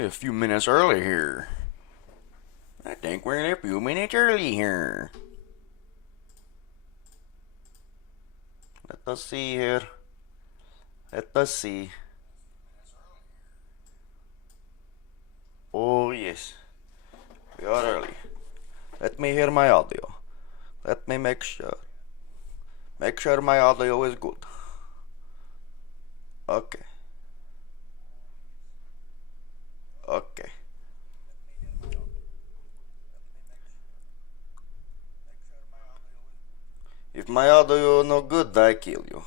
We're a few minutes early here. I think we're a few minutes early here. Let us see here. Let us see. Oh yes, we are early. Let me hear my audio. Let me make sure. Make sure my audio is good. Okay. Okay. If my audio no good, I kill you.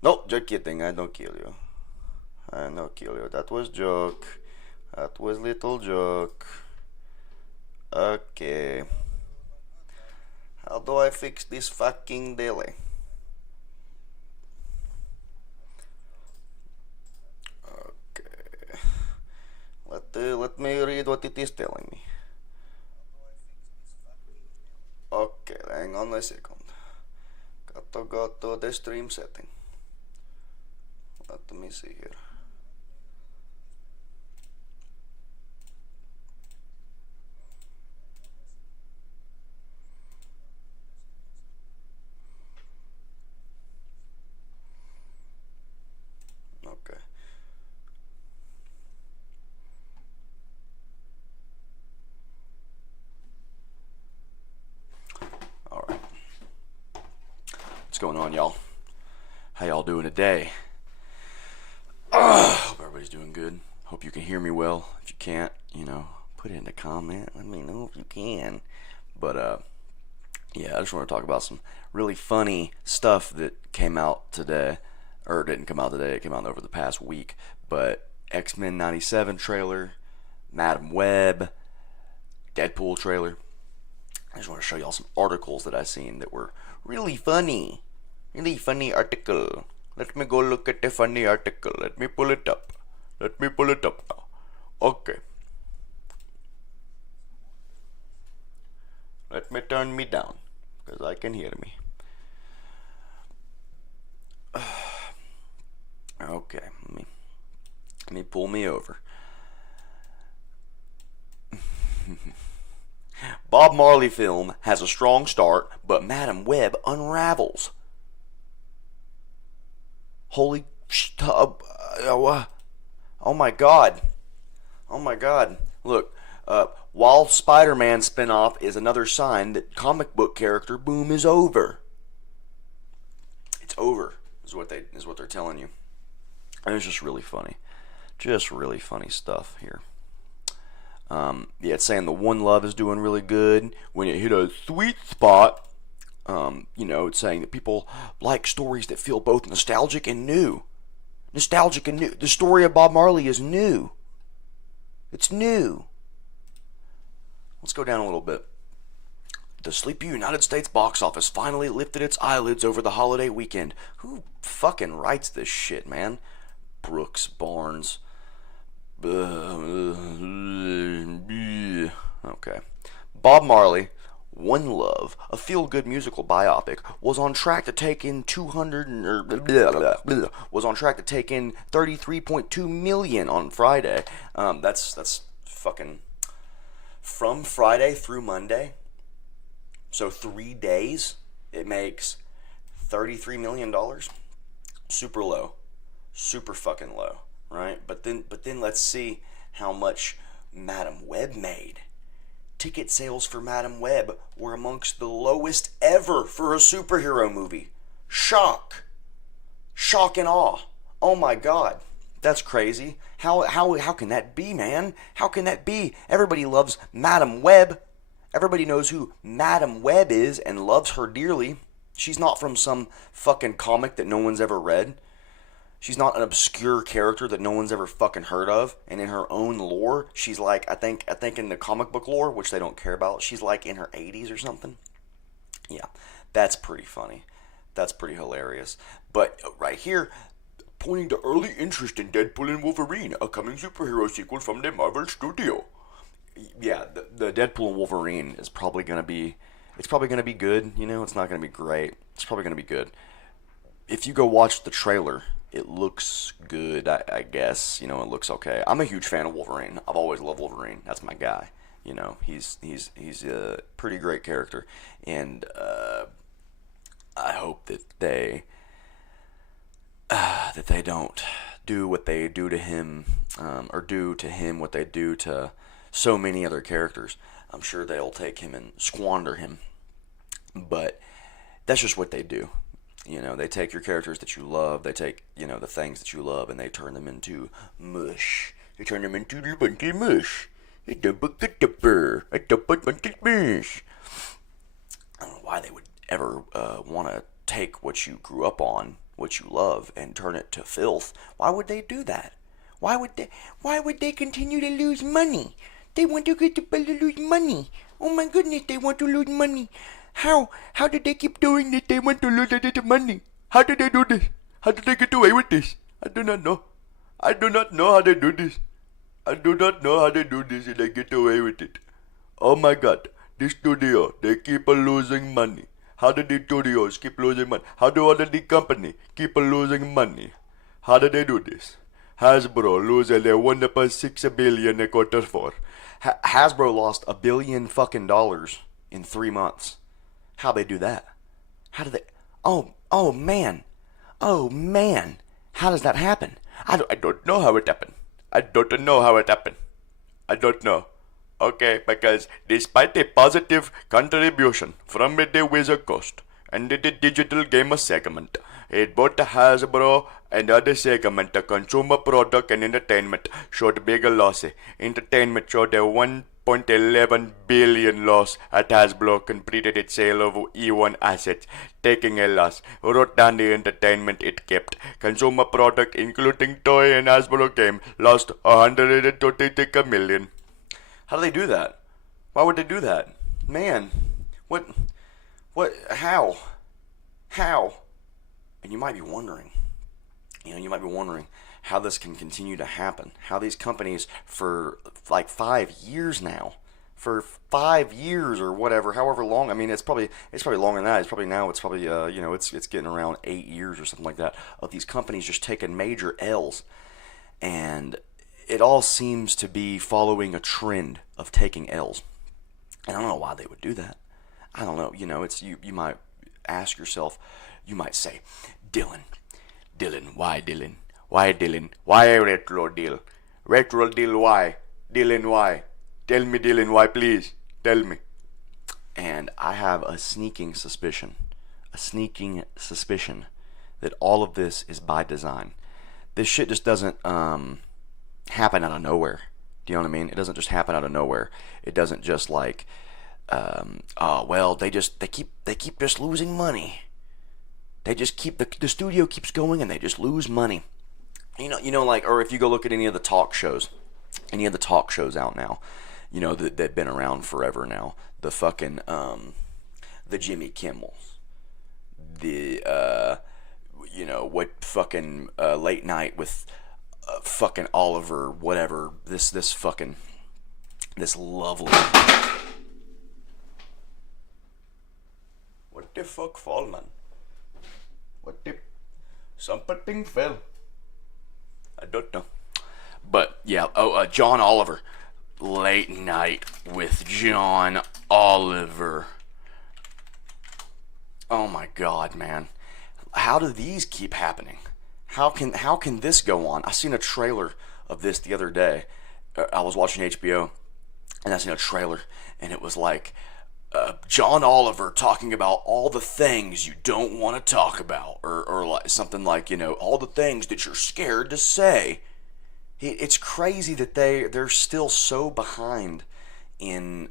No, just kidding. I don't kill you. I don't kill you. That was joke. That was little joke. Okay. How do I fix this fucking delay? Okay. Let me read what it is telling me. Okay, hang on a second. Got to go to the stream setting. Let me see here. Okay. All right. What's going on, y'all? How y'all doing today? Hope everybody's doing good. Hope you can hear me well. If you can't, put it in the comment. Let me know if you can. But yeah, I just want to talk about some really funny stuff that came out today, or didn't come out today. It came out over the past week. But X-Men '97 trailer, Madam Web, Deadpool trailer. I just want to show y'all some articles that I seen that were really funny. Really funny article. Let me go look at the funny article. Let me pull it up. Let me pull it up now. Okay. Let me turn me down, because I can hear me. Okay, let me pull me over. Bob Marley film has a strong start, but Madam Web unravels. Holy oh my god. Oh my god. Look, while Spider-Man spinoff is another sign that comic book character boom is over. It's over, is what they're telling you. And it's just really funny. Just really funny stuff here. Yeah, it's saying the One Love is doing really good. When it hit a sweet spot, it's saying that people like stories that feel both nostalgic and new. Nostalgic and new. The story of Bob Marley is new. It's new. Let's go down a little bit. The Sleepy United States box office finally lifted its eyelids over the holiday weekend. Who fucking writes this shit, man? Brooks, Barnes. Okay. Bob Marley, One Love, a feel-good musical biopic, was on track to take in 33.2 million on Friday. That's fucking from Friday through Monday. So 3 days, it makes $33 million. Super low. Super fucking low, right? But then let's see how much Madam Web made. Ticket sales for Madam Web were amongst the lowest ever for a superhero movie. Shock and awe. Oh my god, that's crazy. How can that be, man? How can that be? Everybody loves Madam Web. Everybody knows who Madam Web is and loves her dearly. She's not from some fucking comic that no one's ever read. She's not an obscure character that no one's ever fucking heard of. And in her own lore, she's like, I think in the comic book lore, which they don't care about, she's like in her 80s or something. Yeah, that's pretty funny. That's pretty hilarious. But right here, pointing to early interest in Deadpool and Wolverine, a coming superhero sequel from the Marvel Studio. Yeah, the Deadpool and Wolverine is probably going to be, it's probably going to be good. It's not going to be great. It's probably going to be good. If you go watch the trailer, It looks good, I guess. You know, it looks okay. I'm a huge fan of Wolverine. I've always loved Wolverine. That's my guy. You know, he's a pretty great character, and I hope that they don't do what they do to him, or do to him what they do to so many other characters. I'm sure they'll take him and squander him, but that's just what they do. You know, they take your characters that you love, they take, you know, the things that you love, and they turn them into mush. They turn them into a bunch of mush. It's a bunch of mush. I don't know why they would ever want to take what you grew up on, what you love, and turn it to filth. Why would they do that? Why would they continue to lose money? They want to get to lose money. Oh my goodness, they want to lose money. How? How did they keep doing this? They want to lose a little money. How did they do this? How did they get away with this? I do not know. I do not know how they do this. I do not know how they do this and they get away with it. Oh my god, this studio, they keep losing money. How do the studios keep losing money? How do all of the company keep losing money? How do they do this? Hasbro loses their 1.6 billion a quarter for. Hasbro lost $1 billion fucking dollars in 3 months. How they do that? How do they? Oh man. How does that happen? I don't know how it happened. I don't know how it happened. I don't know. Okay, because despite a positive contribution from the Wizard Coast and the digital gamer segment, it both Hasbro and other segment, the consumer product and entertainment, showed bigger losses. Entertainment showed a 1.11 billion loss at Hasbro completed its sale of E1 assets, taking a loss. Wrote down the entertainment it kept. Consumer product, including toy and Hasbro game, lost 126 million. How do they do that? Why would they do that? Man, what, how? And you might be wondering, how this can continue to happen. How these companies for like 5 years now, for 5 years or whatever, however long. I mean, it's probably longer than that. It's probably it's getting around 8 years or something like that of these companies just taking major L's, and it all seems to be following a trend of taking L's. And I don't know why they would do that. I don't know. It's you might ask yourself, you might say, Dylan, why Dylan? Why Dylan? Why retro deal? Retro deal why? Dylan why? Tell me Dylan why, please. Tell me. And I have a sneaking suspicion that all of this is by design. This shit just doesn't happen out of nowhere. Do you know what I mean? It doesn't just happen out of nowhere. It doesn't just like, they keep just losing money. They just keep the studio keeps going and they just lose money. Or if you go look at any of the talk shows out now, that they've been around forever now. The fucking the Jimmy Kimmels, the what fucking late night with fucking Oliver, whatever. This lovely. What the fuck fall, man? What the something fell? I don't know. But yeah, John Oliver. Late night with John Oliver. Oh my god, man. How do these keep happening? How can this go on? I seen a trailer of this the other day. I was watching HBO and I seen a trailer and it was like John Oliver talking about all the things you don't want to talk about, or like something like, all the things that you're scared to say. It's crazy that they're still so behind in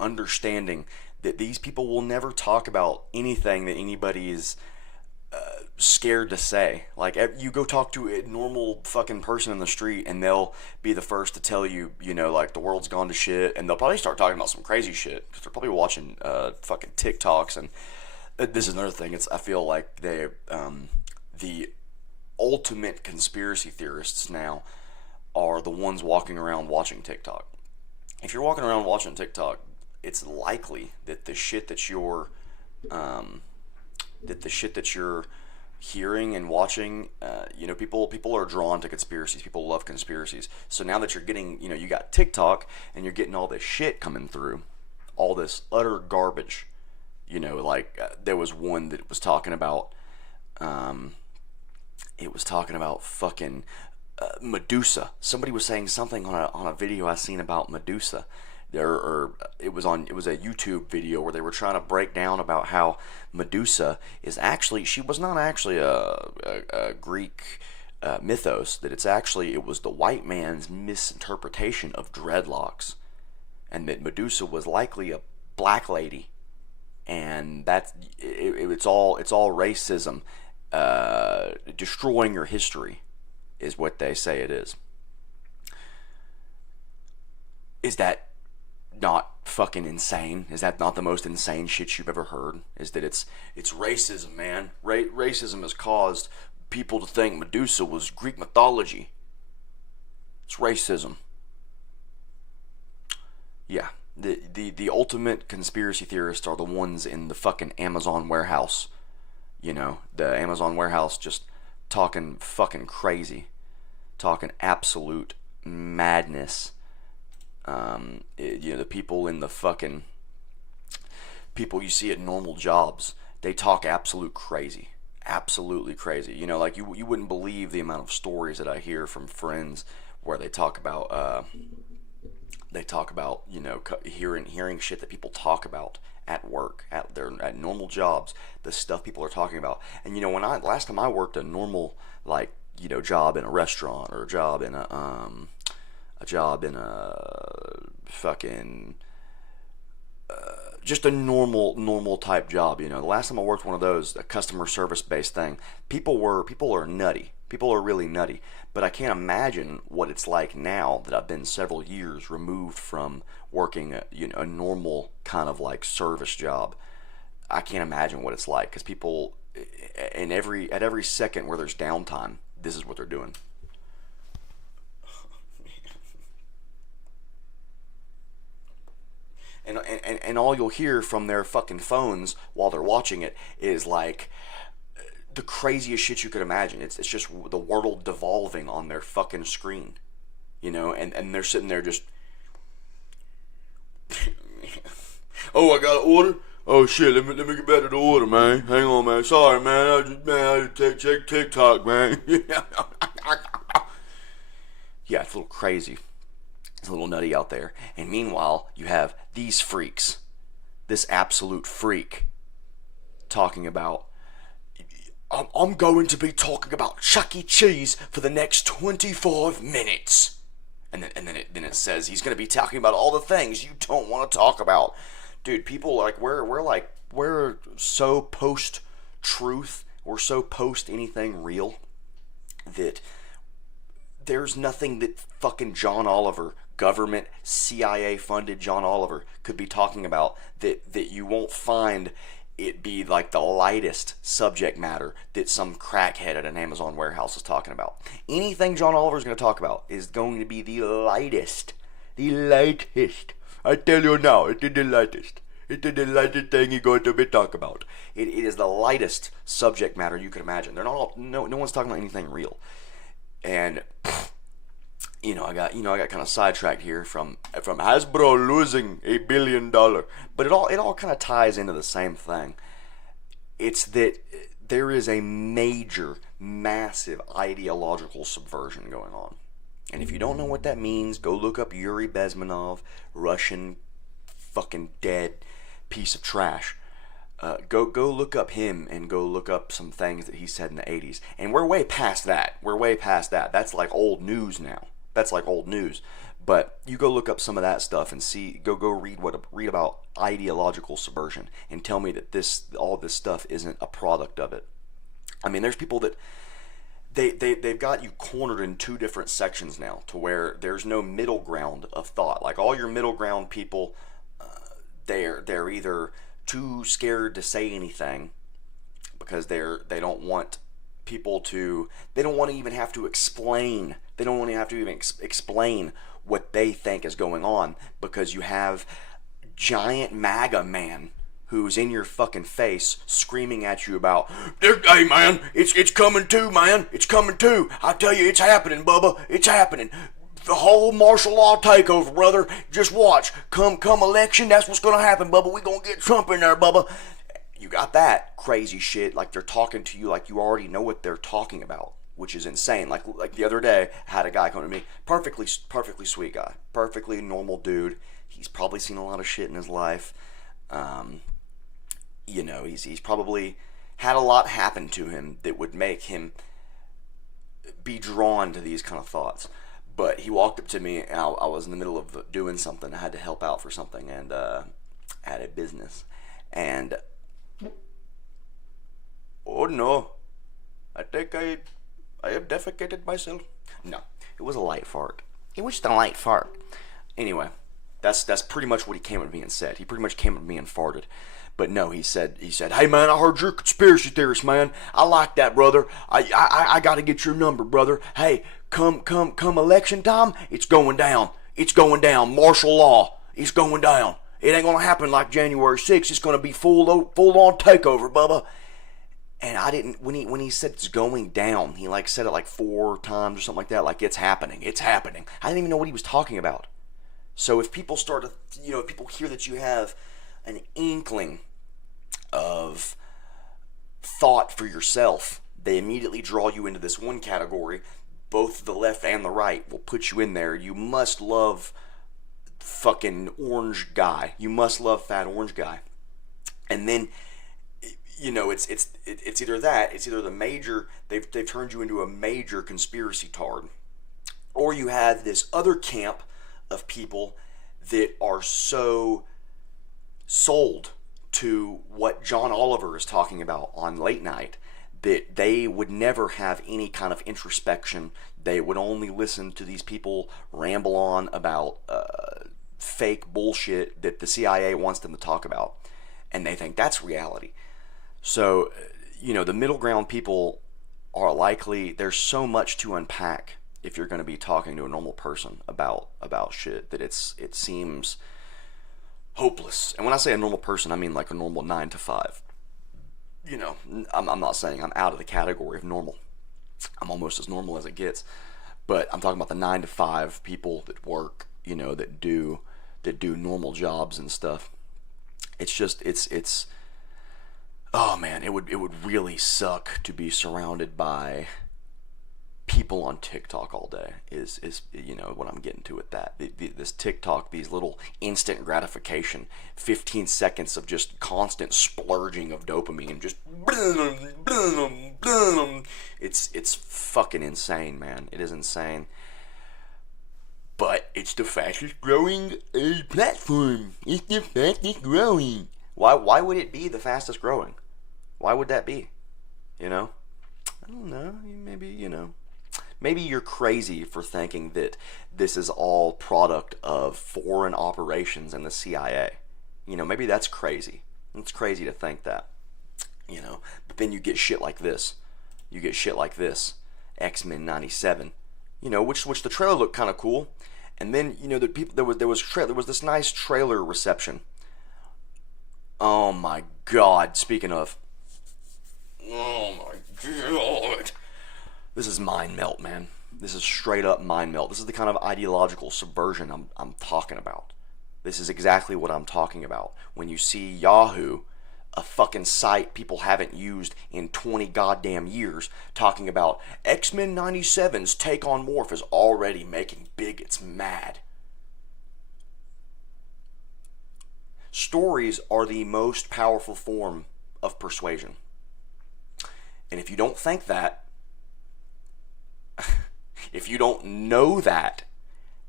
understanding that these people will never talk about anything that anybody is scared to say. Like, you go talk to a normal fucking person in the street and they'll be the first to tell you, like the world's gone to shit, and they'll probably start talking about some crazy shit because they're probably watching fucking TikToks. And this is another thing. I feel like the ultimate conspiracy theorists now are the ones walking around watching TikTok. If you're walking around watching TikTok, it's likely that the shit that you're hearing and watching, people are drawn to conspiracies. People love conspiracies. So now that you're getting, you got TikTok and you're getting all this shit coming through, all this utter garbage. There was one that was talking about, fucking Medusa. Somebody was saying something on a video I seen about Medusa. It was a YouTube video where they were trying to break down about how Medusa she was not actually a Greek mythos. That it was the white man's misinterpretation of dreadlocks, and that Medusa was likely a black lady, and it's all racism, destroying your history, is what they say it is. Is that not fucking insane? Is that not the most insane shit you've ever heard? Is that it's racism, man. Racism has caused people to think Medusa was Greek mythology. It's racism. Yeah, the ultimate conspiracy theorists are the ones in the fucking Amazon warehouse. The Amazon warehouse just talking fucking crazy, talking absolute madness. The people in the fucking people you see at normal jobs, they talk absolutely crazy. You wouldn't believe the amount of stories that I hear from friends where they talk about hearing shit that people talk about at work, at normal jobs, the stuff people are talking about. And last time I worked a normal job in a restaurant, or a job in a fucking just a normal type job. The last time I worked one of those, a customer service based thing, people are nutty. People are really nutty. But I can't imagine what it's like now that I've been several years removed from working a normal kind of service job. I can't imagine what it's like, because people at every second where there's downtime, this is what they're doing. And all you'll hear from their fucking phones while they're watching it is the craziest shit you could imagine. It's just the world devolving on their fucking screen, and they're sitting there just. Oh, I got an order. Oh shit, let me get back to the order, man. Hang on, man. Sorry, man. I just check TikTok, man. Yeah, it's a little crazy. It's a little nutty out there. And meanwhile, you have these freaks, this absolute freak, talking about, I'm going to be talking about Chuck E. Cheese for the next 25 minutes. And then it says he's going to be talking about all the things you don't want to talk about. Dude, people we're so post-truth, we're so post-anything real, that there's nothing that fucking John Oliver, government, CIA-funded John Oliver, could be talking about that you won't find it be the lightest subject matter that some crackhead at an Amazon warehouse is talking about. Anything John Oliver is going to talk about is going to be the lightest. The lightest. I tell you now, it is the lightest. It is the lightest thing he's going to be talking about. It is the lightest subject matter you could imagine. No one's talking about anything real. And I got kind of sidetracked here from Hasbro losing $1 billion, but it all kind of ties into the same thing. It's that there is a major, massive ideological subversion going on, and if you don't know what that means, go look up Yuri Bezmenov, Russian, fucking dead piece of trash. Go look up him, and go look up some things that he said in the 80s, and we're way past that. That's old news now. That's old news. But you go look up some of that stuff and see, go read about ideological subversion, and tell me that all this stuff isn't a product of it. I mean, there's people that they've got you cornered in two different sections now, to where there's no middle ground of thought. All your middle ground people, they're either too scared to say anything because they don't want people to, they don't want to even have to explain. They don't want to have to even explain what they think is going on, because you have giant MAGA man who's in your fucking face screaming at you about, hey man, it's coming too, man. It's coming too. I tell you, it's happening, Bubba. It's happening. The whole martial law takeover, brother. Just watch. Come election, that's what's gonna happen, Bubba. We gonna get Trump in there, Bubba. You got that crazy shit, like they're talking to you like you already know what they're talking about, which is insane. Like the other day, I had a guy come to me, perfectly sweet guy, perfectly normal dude. He's probably seen a lot of shit in his life. You know, he's probably had a lot happen to him that would make him be drawn to these kind of thoughts. But he walked up to me, and I was in the middle of doing something. I had to help out for something, and had a business. And oh no, I think I have defecated myself. No, it was a light fart. It was just a light fart. Anyway, that's pretty much what he came at me and said. He pretty much came at me and farted. But no, he said, hey man, I heard you're a conspiracy theorist, man. I like that, brother. I got to get your number, brother. Hey, come election time, it's going down. It's going down. Martial law, it's going down. It ain't gonna happen like January 6th. It's gonna be full on takeover, Bubba. And I didn't, when he said it's going down, he like said it like 4 times or something like that, like it's happening. I didn't even know what he was talking about. So if people start to, if people hear that you have an inkling of thought for yourself, they immediately draw you into this one category. Both the left and the right will put you in there. You must love fucking orange guy. You must love fat orange guy. And then, it's either that, it's either the major, they've turned you into a major conspiracy tard, or you have this other camp of people that are so sold to what John Oliver is talking about on late night that they would never have any kind of introspection. They would only listen to these people ramble on about fake bullshit that the CIA wants them to talk about, and they think that's reality. So, the middle ground people are likely, there's so much to unpack if you're going to be talking to a normal person about shit that it seems hopeless. And when I say a normal person, I mean like a normal 9 to 5. I'm not saying I'm out of the category of normal. I'm almost as normal as it gets. But I'm talking about the 9 to 5 people that work, that do normal jobs and stuff. It's just, it's oh man, it would really suck to be surrounded by people on TikTok all day is what I'm getting to with that. This TikTok, these little instant gratification, 15 seconds of just constant splurging of dopamine, just it's fucking insane, man. It is insane. But it's the fastest growing platform. It's the fastest growing. Why would it be the fastest growing? Why would that be? I don't know. Maybe you're crazy for thinking that this is all product of foreign operations and the CIA. Maybe that's crazy. It's crazy to think that. But then you get shit like this. X-Men 97. Which the trailer looked kind of cool. And then, the people there was this nice trailer reception. Oh my god, speaking of. Oh my god. This is mind melt, man. This is straight up mind melt. This is the kind of ideological subversion I'm talking about. This is exactly what I'm talking about. When you see Yahoo, a fucking site people haven't used in 20 goddamn years, talking about X-Men 97's take on Morph is already making bigots mad. Stories are the most powerful form of persuasion. And if you don't think that, if you don't know that,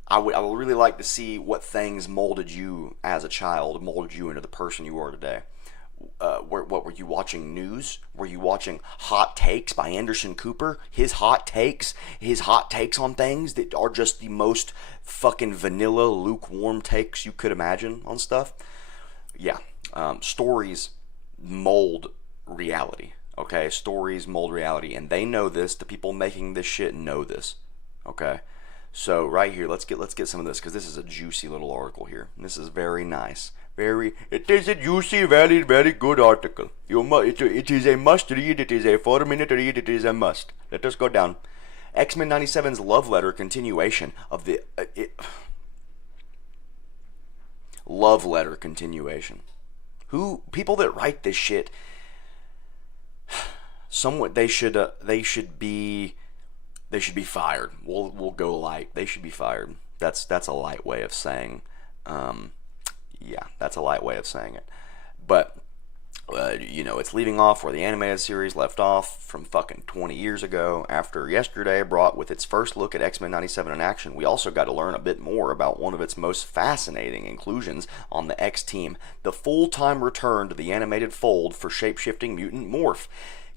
I would really like to see what things molded you as a child, molded you into the person you are today. What were you watching? News? Were you watching Hot Takes by Anderson Cooper? His hot takes on things that are just the most fucking vanilla, lukewarm takes you could imagine on stuff. Yeah, stories mold reality. Okay, stories mold reality, and they know this. The people making this shit know this. Okay, So right here, let's get some of this, because this is a juicy little article here. This is very nice. It is a juicy, very, very good article. It is a must read. It is a 4-minute read. It is a must. Let us go down. X-Men 97's love letter continuation of the love letter continuation. People that write this shit, they should be fired. We'll go light. They should be fired. That's a light way of saying. Yeah, that's a light way of saying it. But it's leaving off where the animated series left off from fucking 20 years ago, after yesterday brought with its first look at X-Men 97 in action. We also got to learn a bit more about one of its most fascinating inclusions on the X-Team, the full-time return to the animated fold for shape-shifting mutant Morph.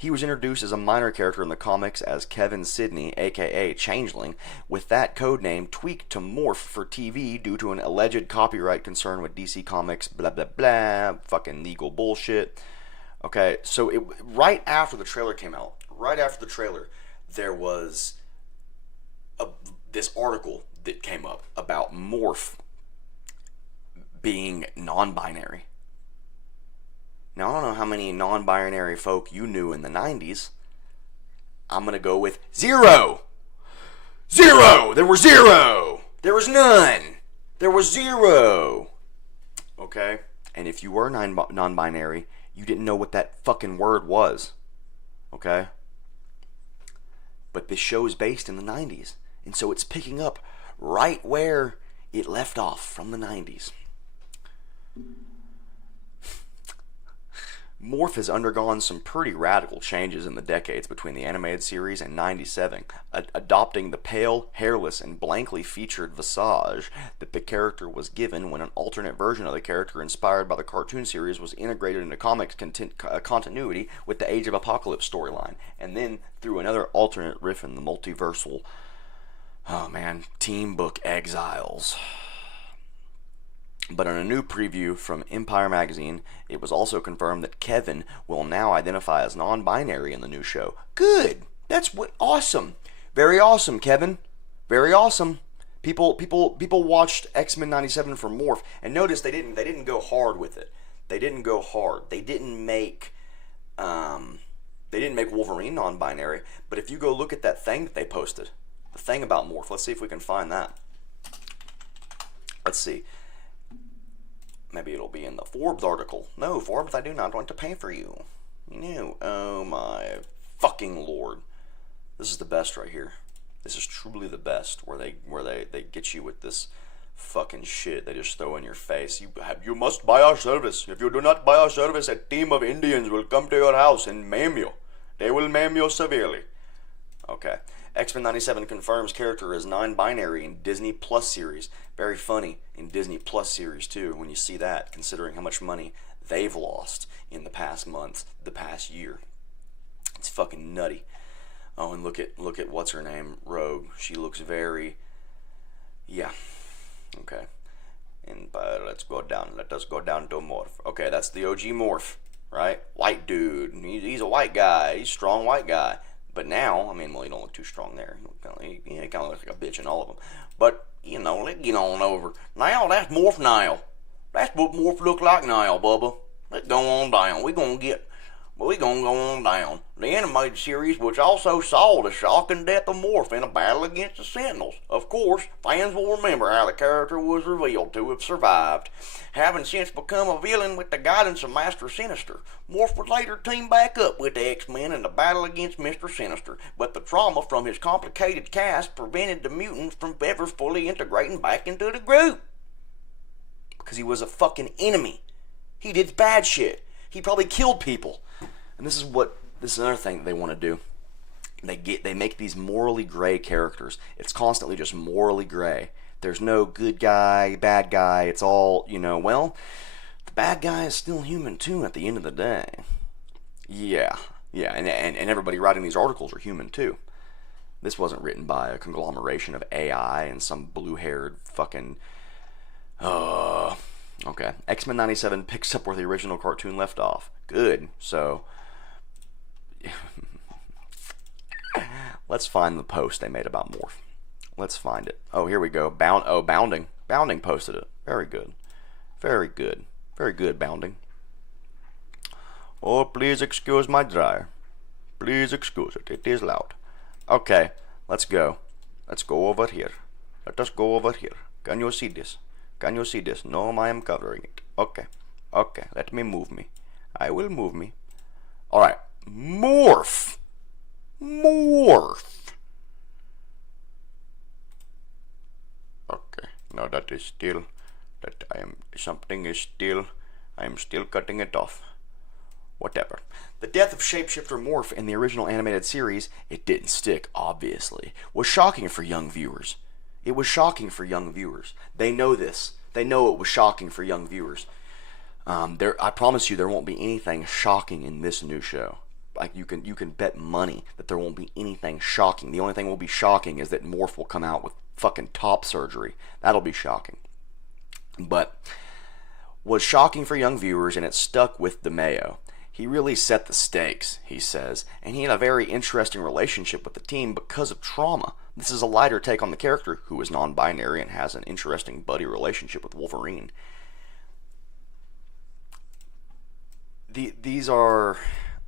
He was introduced as a minor character in the comics as Kevin Sidney, aka Changeling, with that codename tweaked to Morph for TV due to an alleged copyright concern with DC Comics, blah blah blah, fucking legal bullshit. Okay, so right after the trailer came out, there was this article that came up about Morph being non-binary. Now, I don't know how many non-binary folk you knew in the 90s. I'm going to go with 0. 0! There were 0! There was none! There was 0! Okay? And if you were non-binary, you didn't know what that fucking word was. Okay? But this show is based in the 90s. And so it's picking up right where it left off from the 90s. Morph has undergone some pretty radical changes in the decades between the animated series and 97, adopting the pale, hairless, and blankly featured visage that the character was given when an alternate version of the character inspired by the cartoon series was integrated into comics continuity with the Age of Apocalypse storyline, and then through another alternate riff in the multiversal, team book Exiles. But in a new preview from Empire Magazine, it was also confirmed that Kevin will now identify as non-binary in the new show. Good! That's awesome! Very awesome, Kevin. Very awesome. People watched X-Men 97 for Morph, and notice they didn't go hard with it. They didn't go hard. They didn't make Wolverine non-binary. But if you go look at that thing that they posted, the thing about Morph, let's see if we can find that. Let's see. Maybe it'll be in the Forbes article. No, Forbes, I do not want to pay for you. No. Oh my fucking Lord. This is the best right here. This is truly the best, where they get you with this fucking shit they just throw in your face. You must buy our service. If you do not buy our service, a team of Indians will come to your house and maim you. They will maim you severely. Okay. X-Men 97 confirms character as non-binary in Disney Plus series. Very funny in Disney Plus series too, when you see that, considering how much money they've lost in the past month, the past year. It's fucking nutty. Oh, and look at what's her name, Rogue. She looks very, yeah. Okay. And let's go down. Let us go down to Morph. Okay, that's the OG Morph, right? White dude. He's a white guy. He's a strong white guy. But now, he don't look too strong there. He kind of looks like a bitch in all of them. But, let's get on over. Now, that's Morph now. That's what Morph look like now, Bubba. Let's go on down. We're going to go on down. The animated series, which also saw the shocking death of Morph in a battle against the Sentinels. Of course, fans will remember how the character was revealed to have survived. Having since become a villain with the guidance of Master Sinister, Morph would later team back up with the X-Men in the battle against Mr. Sinister, but the trauma from his complicated cast prevented the mutants from ever fully integrating back into the group. Because he was a fucking enemy. He did bad shit. He probably killed people. And this is another thing that they want to do. They make these morally gray characters. It's constantly just morally gray. There's no good guy, bad guy. It's all, the bad guy is still human too at the end of the day. Yeah, and everybody writing these articles are human too. This wasn't written by a conglomeration of AI and some blue-haired fucking, okay. X-Men 97 picks up where the original cartoon left off. Good. So, let's find the post they made about Morph. Let's find it. Oh, here we go. Bounding. Bounding posted it. Very good. Very good. Very good, Bounding. Oh, please excuse my dryer. Please excuse it. It is loud. Okay, let's go. Let's go over here. Let us go over here. Can you see this? Can you see this? No, I am covering it. Okay. Okay, let me move me. I will move me. Alright. Morph. Morph. Okay, now that is still, I am still cutting it off. Whatever. The death of Shapeshifter Morph in the original animated series, it didn't stick, obviously, was shocking for young viewers. It was shocking for young viewers. They know this. They know it was shocking for young viewers. I promise you there won't be anything shocking in this new show. Like you can bet money that there won't be anything shocking. The only thing will be shocking is that Morph will come out with fucking top surgery. That'll be shocking. But was shocking for young viewers, and it stuck with DeMeo. He really set the stakes, he says, and he had a very interesting relationship with the team because of trauma. This is a lighter take on the character, who is non-binary and has an interesting buddy relationship with Wolverine. These are...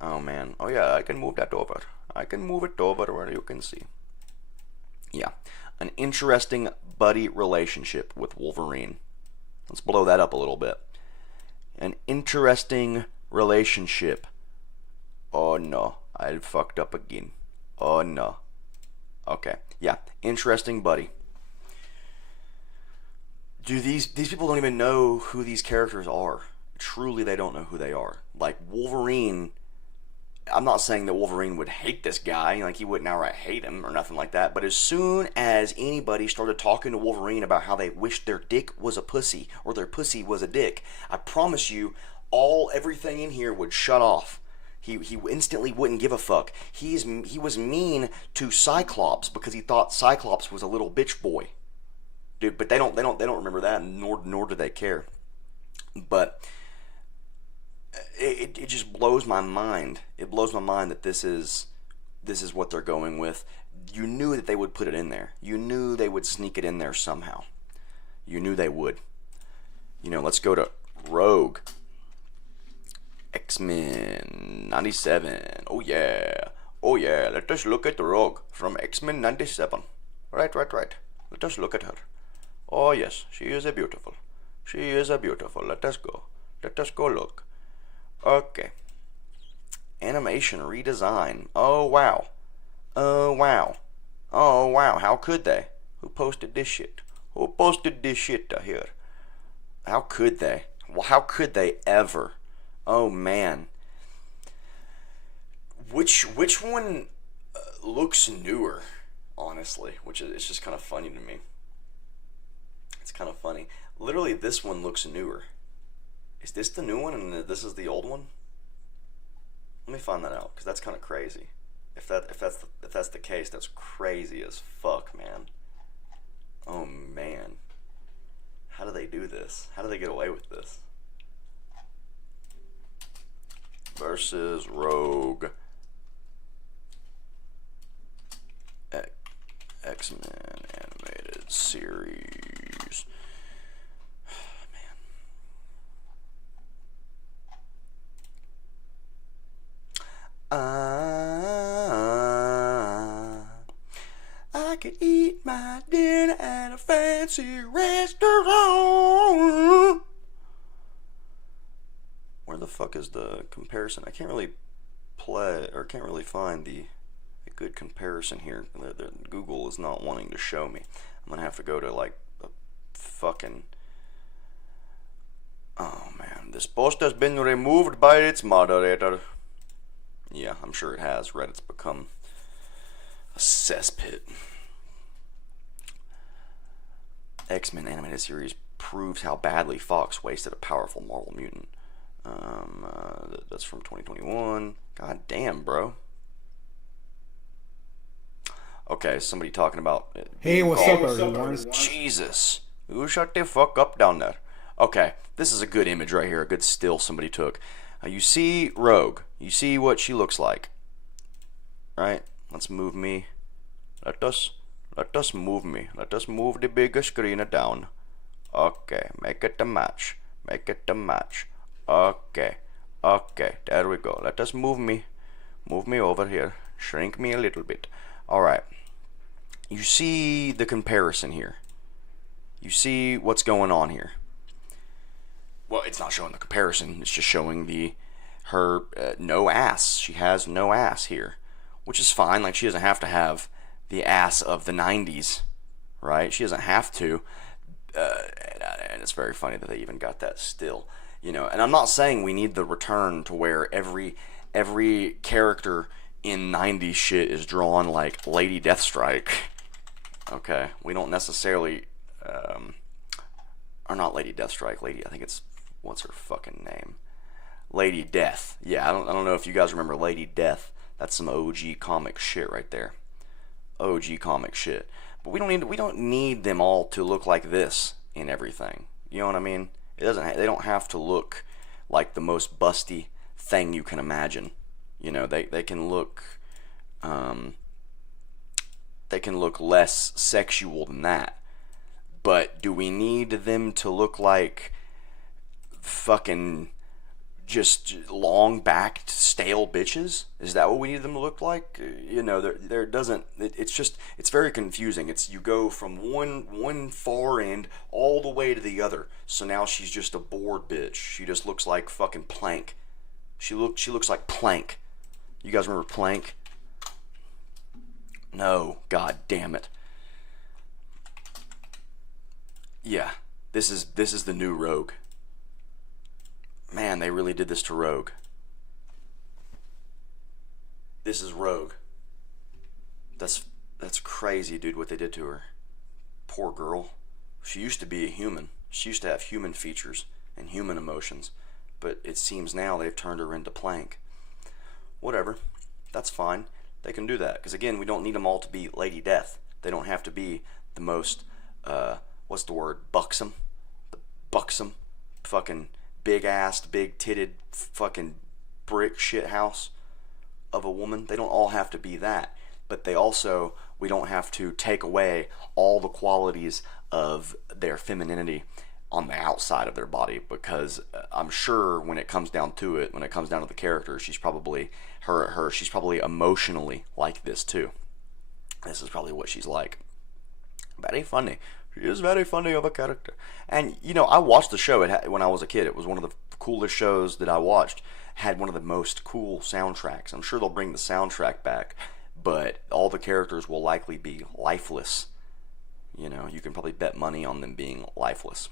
Oh, man. Oh, yeah, I can move that over. I can move it over where you can see. Yeah. An interesting buddy relationship with Wolverine. Let's blow that up a little bit. An interesting relationship. Oh, no. I fucked up again. Oh, no. Okay. Yeah. Interesting buddy. These people don't even know who these characters are. Truly, they don't know who they are. Like, Wolverine... I'm not saying that Wolverine would hate this guy, like he wouldn't outright hate him or nothing like that, but as soon as anybody started talking to Wolverine about how they wished their dick was a pussy or their pussy was a dick, I promise you, everything in here would shut off. He instantly wouldn't give a fuck. He was mean to Cyclops because he thought Cyclops was a little bitch boy. Dude, but they don't remember that, nor do they care. But it just blows my mind. It blows my mind that this is what they're going with. You knew that they would put it in there. You knew they would sneak it in there somehow. You knew they would. Let's go to Rogue. X-Men 97. Oh yeah. Oh yeah. Let us look at Rogue from X-Men 97. Right. Let us look at her. Oh yes, she is a beautiful. She is a beautiful. Let us go. Let us go look. Okay. Animation redesign. Oh wow. Oh wow. Oh wow. How could they? Who posted this shit? Who posted this shit here? How could they? Well, how could they ever? Oh man. Which one looks newer? Honestly, it's just kind of funny to me. It's kind of funny. Literally, this one looks newer. Is this the new one and this is the old one? Let me find that out, because that's kind of crazy. If that's the case, that's crazy as fuck, man. Oh man, how do they do this? How do they get away with this? Versus Rogue. X-Men animated series. I could eat my dinner at a fancy restaurant. Where the fuck is the comparison? I can't really find a good comparison here. Google is not wanting to show me. I'm gonna have to go to like a fucking... Oh man, this post has been removed by its moderator. Yeah, I'm sure it has. Reddit's become a cesspit. X-Men animated series proves how badly Fox wasted a powerful Marvel mutant. That's from 2021. God damn, bro. Okay, somebody talking about... Hey, what's up, everyone? Jesus. Who shut the fuck up down there? Okay, this is a good image right here. A good still somebody took. You see Rogue. You see what she looks like. Right? Let's move me. Let us Let us move me. Let us move the bigger screen down. Okay, make it a match. Make it a match. Okay. Okay, there we go. Let us move me. Move me over here. Shrink me a little bit. Alright. You see the comparison here. You see what's going on here. Well, it's not showing the comparison. It's just showing her no ass. She has no ass here, which is fine. Like, she doesn't have to have the ass of the 90s, right? She doesn't have to. And it's very funny that they even got that still, you know. And I'm not saying we need the return to where every character in 90s shit is drawn like Lady Deathstrike. Okay, we don't necessarily, or not Lady Deathstrike. I think it's, what's her fucking name? Lady Death. Yeah, I don't know if you guys remember Lady Death. That's some OG comic shit right there. OG comic shit. But we don't need them all to look like this in everything. You know what I mean? They don't have to look like the most busty thing you can imagine. You know, they can look less sexual than that. But do we need them to look like fucking just long-backed, stale bitches? Is that what we need them to look like? You know, there doesn't. It's very confusing. You go from one far end all the way to the other. So now she's just a bored bitch. She just looks like fucking Plank. She looks like Plank. You guys remember Plank? No, god damn it. Yeah, this is the new Rogue. Man, they really did this to Rogue. This is Rogue. That's crazy, dude, what they did to her. Poor girl. She used to be a human. She used to have human features and human emotions. But it seems now they've turned her into Plank. Whatever. That's fine. They can do that. Because, again, we don't need them all to be Lady Death. They don't have to be the most, what's the word? Buxom. The buxom. Fucking big-assed, big-titted, fucking brick shit house of a woman. They don't all have to be that. But we don't have to take away all the qualities of their femininity on the outside of their body, because I'm sure when it comes down to it, when it comes down to the character, she's probably she's probably emotionally like this too. This is probably what she's like. Very funny. She is very funny of a character. And you know, I watched the show when I was a kid. It was one of the coolest shows that I watched. Had one of the most cool soundtracks. I'm sure they'll bring the soundtrack back, but all the characters will likely be lifeless. You know, you can probably bet money on them being lifeless.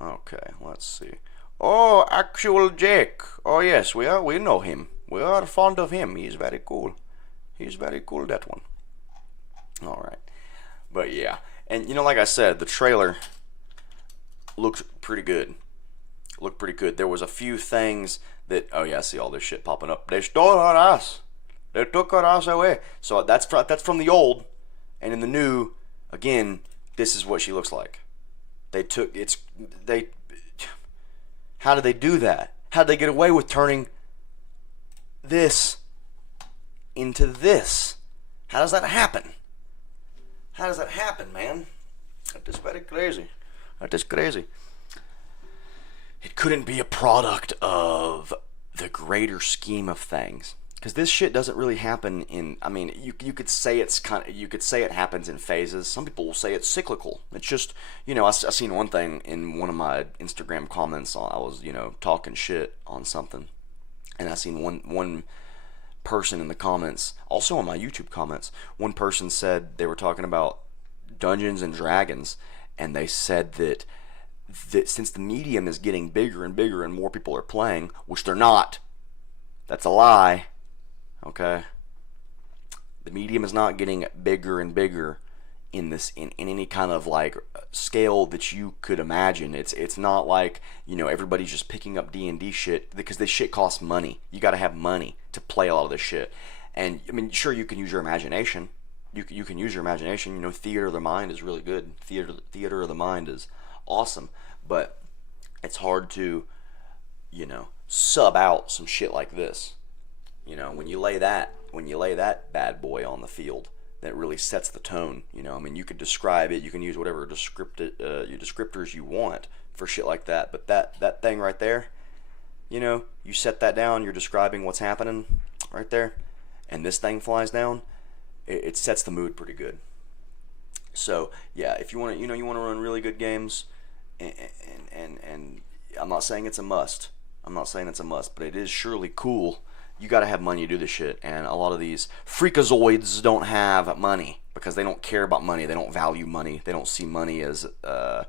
Okay, let's see. Oh, actual Jake. Oh yes, we know him. We are fond of him. He's very cool. He's very cool, that one. Alright. But yeah. And you know, like I said, the trailer looked pretty good. Looked pretty good. There was a few things that, oh yeah, I see all this shit popping up. They stole our ass. They took our ass away. So that's from the old. And in the new, again, this is what she looks like. How did they do that? How did they get away with turning this into this? How does that happen? How does that happen, man? That is very crazy. That is crazy. It couldn't be a product of the greater scheme of things. Because this shit doesn't really happen in, I mean, you could say it happens in phases. Some people will say it's cyclical. It's just, you know, I seen one thing in one of my Instagram comments. I was, you know, talking shit on something, and I seen one person in the comments, also on my YouTube comments, one person said they were talking about Dungeons and Dragons, and they said that since the medium is getting bigger and bigger and more people are playing, which they're not, that's a lie. Okay, the medium is not getting bigger and bigger in any kind of like scale that you could imagine. It's not like, you know, everybody's just picking up D&D shit, because this shit costs money. You got to have money to play a lot of this shit. And I mean, sure, you can use your imagination. You can use your imagination. You know, theater of the mind is really good. Theater of the mind is awesome, but it's hard to, you know, sub out some shit like this. You know, when you lay that bad boy on the field, that really sets the tone. You know, I mean, you could describe it, you can use whatever descriptors you want for shit like that, but that thing right there, you know, you set that down, you're describing what's happening right there, and this thing flies down, it sets the mood pretty good. So yeah, if you want to, you want to run really good games, and I'm not saying it's a must. I'm not saying it's a must, but it is surely cool. You got to have money to do this shit, and a lot of these freakazoids don't have money because they don't care about money. They don't value money. They don't see money as a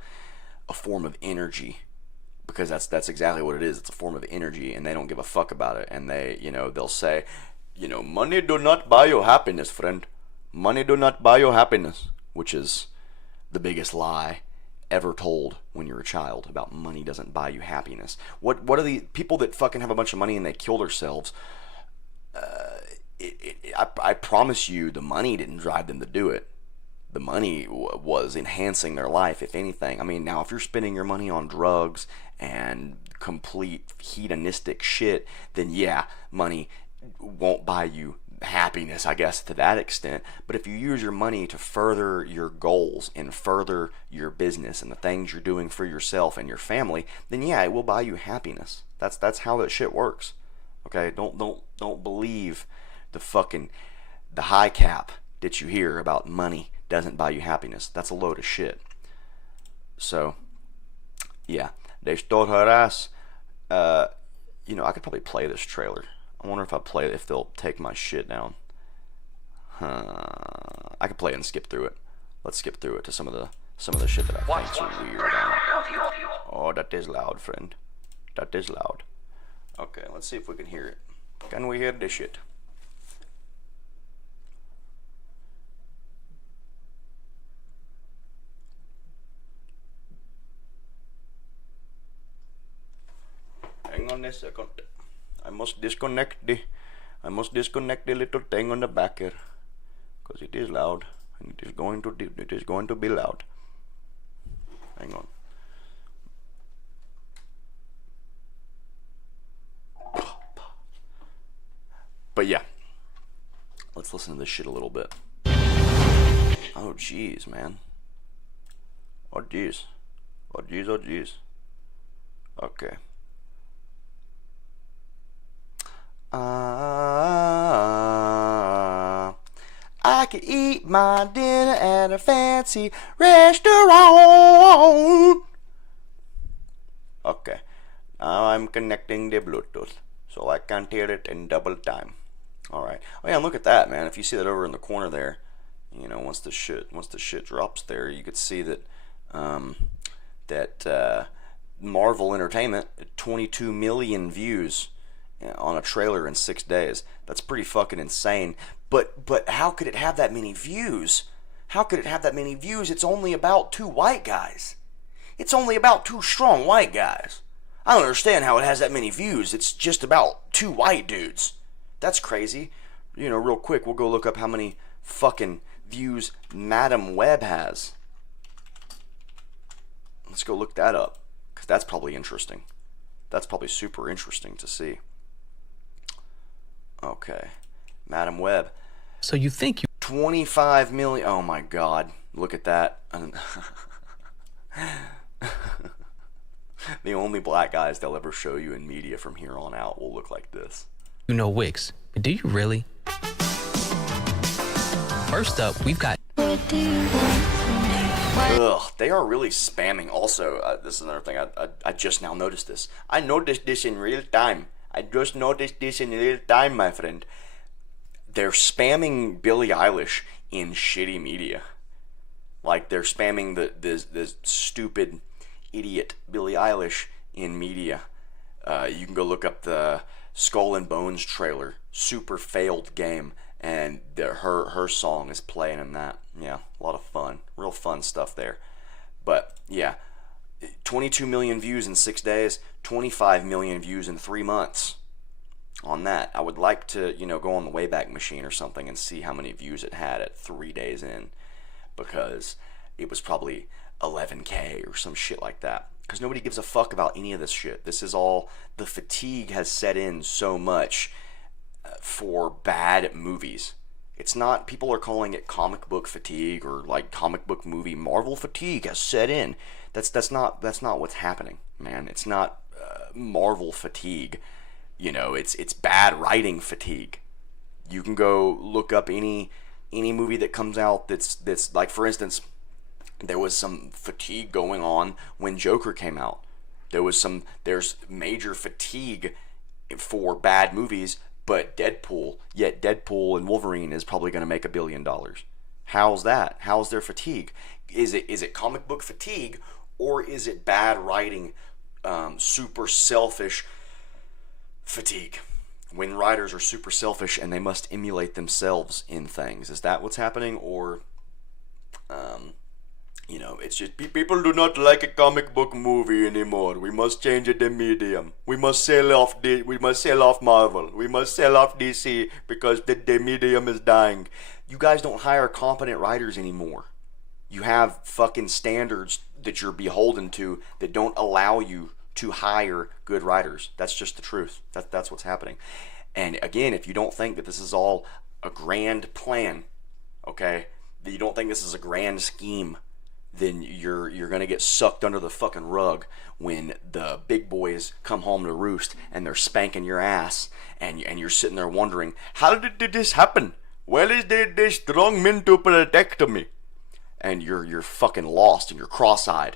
form of energy, because that's exactly what it is. It's a form of energy, and they don't give a fuck about it. And they'll say, money do not buy you happiness, friend. Money do not buy you happiness, which is the biggest lie ever told when you're a child about money doesn't buy you happiness. What are the people that fucking have a bunch of money and they kill themselves? I promise you, the money didn't drive them to do it. The money was enhancing their life, if anything. I mean, now if you're spending your money on drugs and complete hedonistic shit, then yeah, money won't buy you happiness, I guess, to that extent. But if you use your money to further your goals and further your business and the things you're doing for yourself and your family, then yeah, it will buy you happiness. That's how that shit works. Okay, don't believe the high cap that you hear about money doesn't buy you happiness. That's a load of shit. So yeah, they stole her ass. I could probably play this trailer. I wonder if they'll take my shit down. I could play it and skip through it. Let's skip through it to some of the shit that I think's weird on it. Oh, that is loud, friend. That is loud. Okay, let's see if we can hear it. Can we hear this shit? Hang on a second. I must disconnect the little thing on the back here, because it is loud, and it is going to be loud. Hang on. But yeah, let's listen to this shit a little bit. Oh jeez, man. Oh jeez. Oh jeez. Oh jeez. Okay. I could eat my dinner at a fancy restaurant. Okay, now I'm connecting the Bluetooth so I can hear it in double time. Alright. Oh yeah, look at that, man. If you see that over in the corner there, once the shit drops there, you could see that Marvel Entertainment, 22 million views on a trailer in 6 days. That's pretty fucking insane. But how could it have that many views? How could it have that many views? It's only about 2 white guys. It's only about 2 strong white guys. I don't understand how it has that many views. It's just about 2 white dudes. That's crazy. Real quick, we'll go look up how many fucking views Madam Web has. Let's go look that up, because that's probably interesting. That's probably super interesting to see. Okay, Madam Web. So you think you 25 million. Oh my God, look at that. The only black guys they'll ever show you in media from here on out will look like this. You know Wix, but do you really? First up, we've got... Ugh, they are really spamming. Also, this is another thing, I just now noticed this. I noticed this in real time. I just noticed this in real time, my friend. They're spamming Billie Eilish in shitty media. Like, they're spamming the stupid idiot Billie Eilish in media. You can go look up the Skull and Bones trailer. Super failed game. And her song is playing in that. Yeah, a lot of fun. Real fun stuff there. But, yeah. 22 million views in 6 days. 25 million views in 3 months. On that, I would like to, go on the Wayback Machine or something and see how many views it had at 3 days in. Because it was probably 11K or some shit like that. Because nobody gives a fuck about any of this shit. This is all, the fatigue has set in so much for bad movies. It's not. People are calling it comic book fatigue or like comic book movie Marvel fatigue has set in. That's not what's happening, man. It's not Marvel fatigue. You know, it's bad writing fatigue. You can go look up any movie that comes out that's like, for instance, there was some fatigue going on when Joker came out. There's major fatigue for bad movies, but yet Deadpool and Wolverine is probably going to make $1 billion. How's that? How's there fatigue? Is it comic book fatigue, or is it bad writing, super selfish fatigue? When writers are super selfish and they must emulate themselves in things, is that what's happening? Or you know, it's just people do not like a comic book movie anymore. We must change the medium. We must sell off Marvel. We must sell off DC because the medium is dying. You guys don't hire competent writers anymore. You have fucking standards that you're beholden to that don't allow you to hire good writers. That's just the truth. That's what's happening. And again, if you don't think that this is all a grand plan, okay, that you don't think this is a grand scheme, then you're gonna get sucked under the fucking rug when the big boys come home to roost and they're spanking your ass, and you're sitting there wondering, how did this happen? Where is the strong men to protect me? And you're fucking lost and you're cross-eyed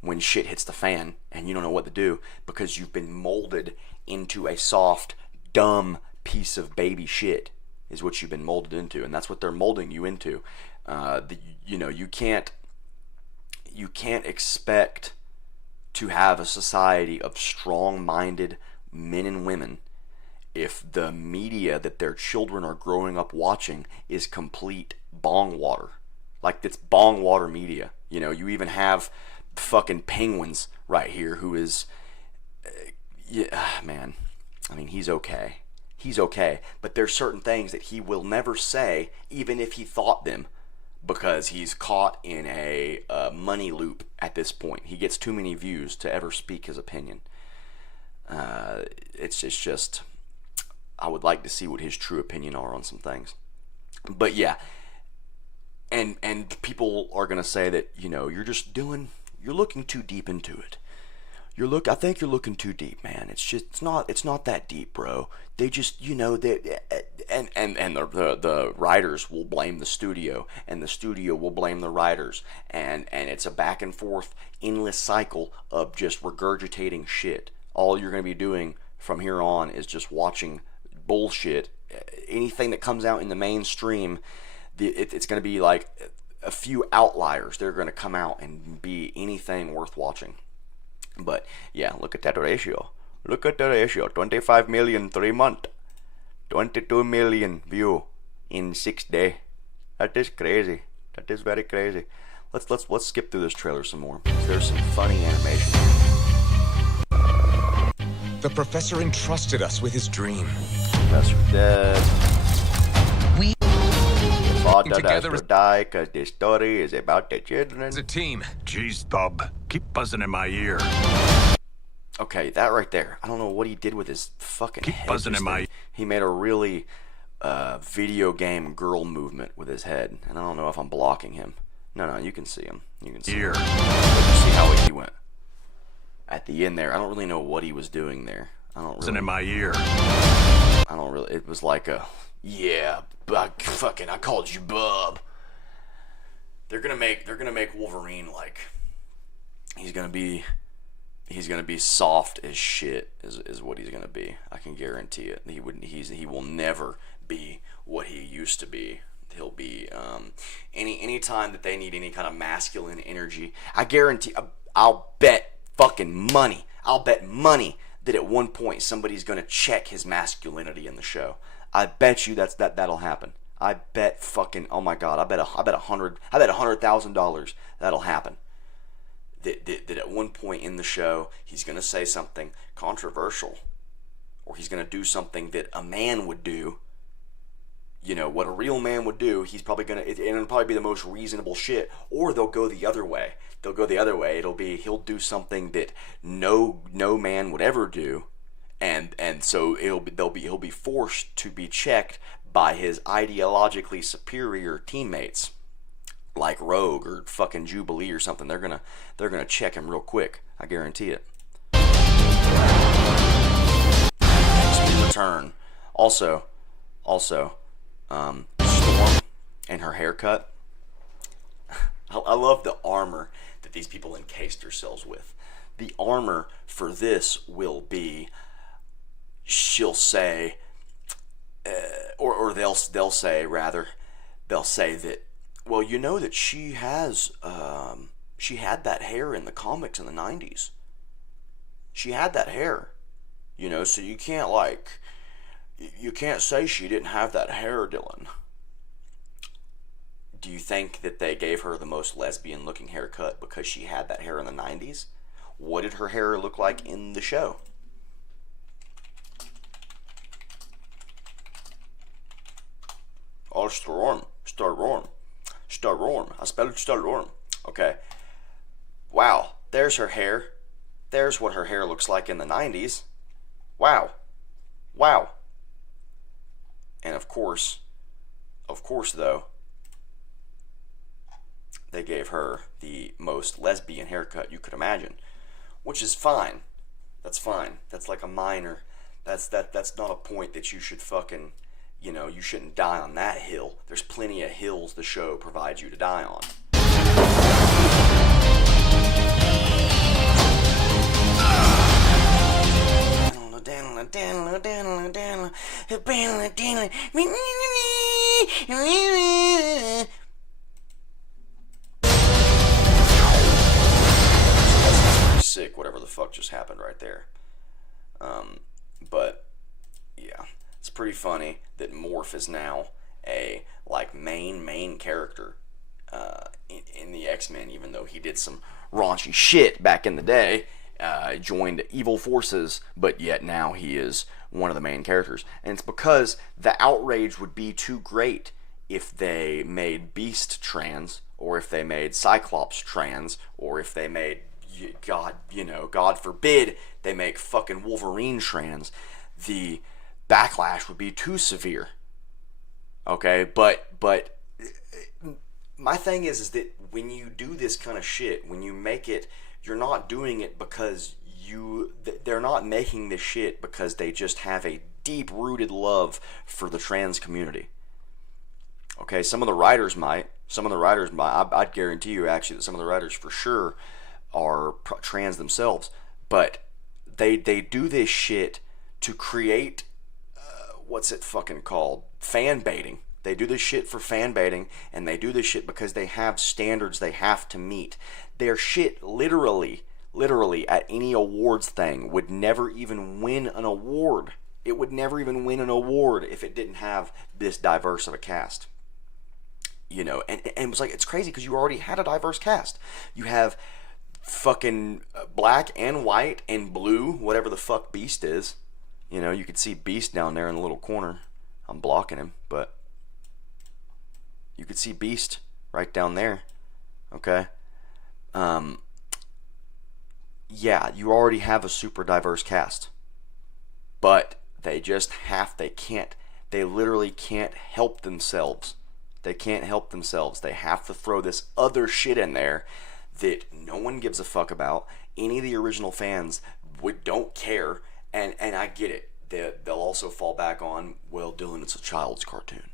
when shit hits the fan and you don't know what to do because you've been molded into a soft, dumb piece of baby shit is what you've been molded into, and that's what they're molding you into. You can't expect to have a society of strong-minded men and women if the media that their children are growing up watching is complete bong water. Like, it's bong water media. You know, you even have fucking Penguins right here who is man, I mean, he's okay, but there's certain things that he will never say even if he thought them, because he's caught in a money loop at this point. He gets too many views to ever speak his opinion. It's just, I would like to see what his true opinion are on some things. But yeah, and people are gonna say that, you know, you're looking too deep into it. I think you're looking too deep, man. It's not that deep, bro. They just, you know, the writers will blame the studio, and the studio will blame the writers, and it's a back and forth, endless cycle of just regurgitating shit. All you're gonna be doing from here on is just watching bullshit. Anything that comes out in the mainstream, it's gonna be like a few outliers. They're gonna come out and be anything worth watching. But yeah, look at that ratio. 25 million 3 months, 22 million view in 6 days. That is crazy. That is very crazy. Let's skip through this trailer some more. There's some funny animation. The professor entrusted us with his dream. Professor dead. We Father together has to die because this story is about the children. as a team. Jeez, bub. Keep buzzing in my ear. Okay, that right there. I don't know what he did with his fucking Keep head. buzzing in my... He made a really video game girl movement with his head, and I don't know if I'm blocking him. No, you can see him. You can see Ear. him. But you see how he went at the end there. I don't really know what he was doing there. Buzzing in my ear. It was like a, yeah, fucking, I called you bub. They're gonna make Wolverine like, he's gonna be soft as shit is what he's gonna be. I can guarantee it. He will never be what he used to be. He'll be any time that they need any kind of masculine energy. I guarantee. I'll bet money that at one point somebody's gonna check his masculinity in the show. I bet you that'll happen. I bet fucking, oh my god, I bet $100,000 that'll happen. That at one point in the show he's gonna say something controversial, or he's gonna do something that a man would do. You know what a real man would do. He's probably gonna, and it'll probably be the most reasonable shit. Or they'll go the other way. It'll be he'll do something that no man would ever do, and so he'll be forced to be checked by his ideologically superior teammates, like Rogue or fucking Jubilee or something. They're gonna check him real quick. I guarantee it. Return. Also, Storm and her haircut. I love the armor that these people encased themselves with. The armor for this will be, she'll say, or they'll say that, well, you know that she had that hair in the comics in the 90s. She had that hair, you know, so you can't say she didn't have that hair, Dylan. Do you think that they gave her the most lesbian looking haircut because she had that hair in the 90s? What did her hair look like in the show? Oh, Storm. I spelled Storm. Okay. Wow. There's her hair. There's what her hair looks like in the 90s. Wow. And of course though, they gave her the most lesbian haircut you could imagine, which is fine. That's fine. That's like a minor. That's not a point that you should fucking, you know, you shouldn't die on that hill. There's plenty of hills the show provides you to die on. Sick, whatever the fuck just happened right there. But yeah, it's pretty funny that Morph is now a like main character in the X-Men, even though he did some raunchy shit back in the day. Joined evil forces, but yet now he is one of the main characters. And it's because the outrage would be too great if they made Beast trans, or if they made Cyclops trans, or if they made, God forbid, they make fucking Wolverine trans. The backlash would be too severe. Okay, but my thing is that when you do this kind of shit, when you make it, you're not doing it because they're not making this shit because they just have a deep-rooted love for the trans community. Okay, some of the writers might. I'd guarantee you actually that some of the writers for sure are trans themselves, but they do this shit to create what's it fucking called? Fan baiting. They do this shit for fan baiting, and they do this shit because they have standards they have to meet. Their shit literally at any awards thing would never even win an award. It would never even win an award if it didn't have this diverse of a cast. You know, and it was like, it's crazy because you already had a diverse cast. You have fucking black and white and blue, whatever the fuck Beast is. You know, you could see Beast down there in the little corner. I'm blocking him, but you could see Beast right down there. Okay? Yeah, you already have a super diverse cast. But they literally can't help themselves. They can't help themselves. They have to throw this other shit in there that no one gives a fuck about. Any of the original fans don't care, and I get it. They'll also fall back on, well, Dylan, it's a child's cartoon.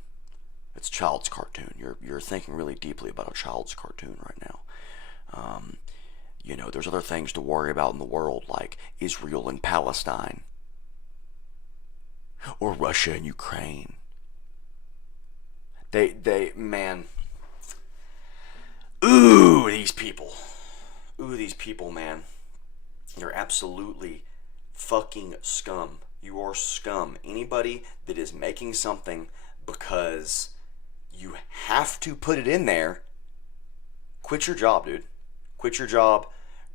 It's a child's cartoon. You're thinking really deeply about a child's cartoon right now. You know, there's other things to worry about in the world, like Israel and Palestine, or Russia and Ukraine. Man. Ooh, these people, man. You're absolutely fucking scum. You are scum. Anybody that is making something because you have to put it in there, quit your job, dude. Quit your job.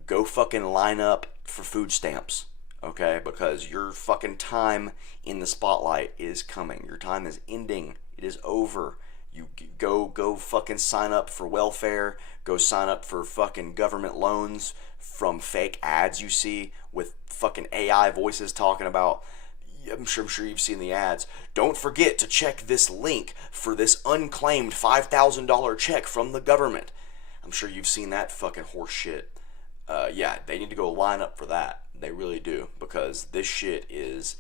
Go fucking line up for food stamps, okay? Because your fucking time in the spotlight is coming. Your time is ending. It is over. You go fucking sign up for welfare. Go sign up for fucking government loans from fake ads you see with fucking AI voices talking about I'm sure you've seen the ads. Don't forget to check this link for this unclaimed $5,000 check from the government. I'm sure you've seen that fucking horse shit. Yeah, they need to go line up for that. They really do, because this shit is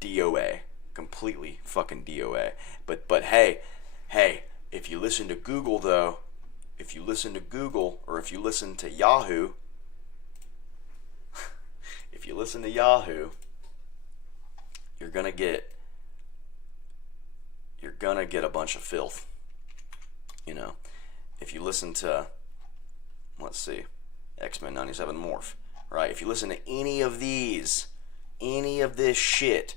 DOA. Completely fucking DOA. But hey, if you listen to Google though, if you listen to Google, or if you listen to Yahoo, if you listen to Yahoo, you're gonna get a bunch of filth. You know, if you listen to, let's see, X-Men 97 Morph, right? If you listen to any of this shit,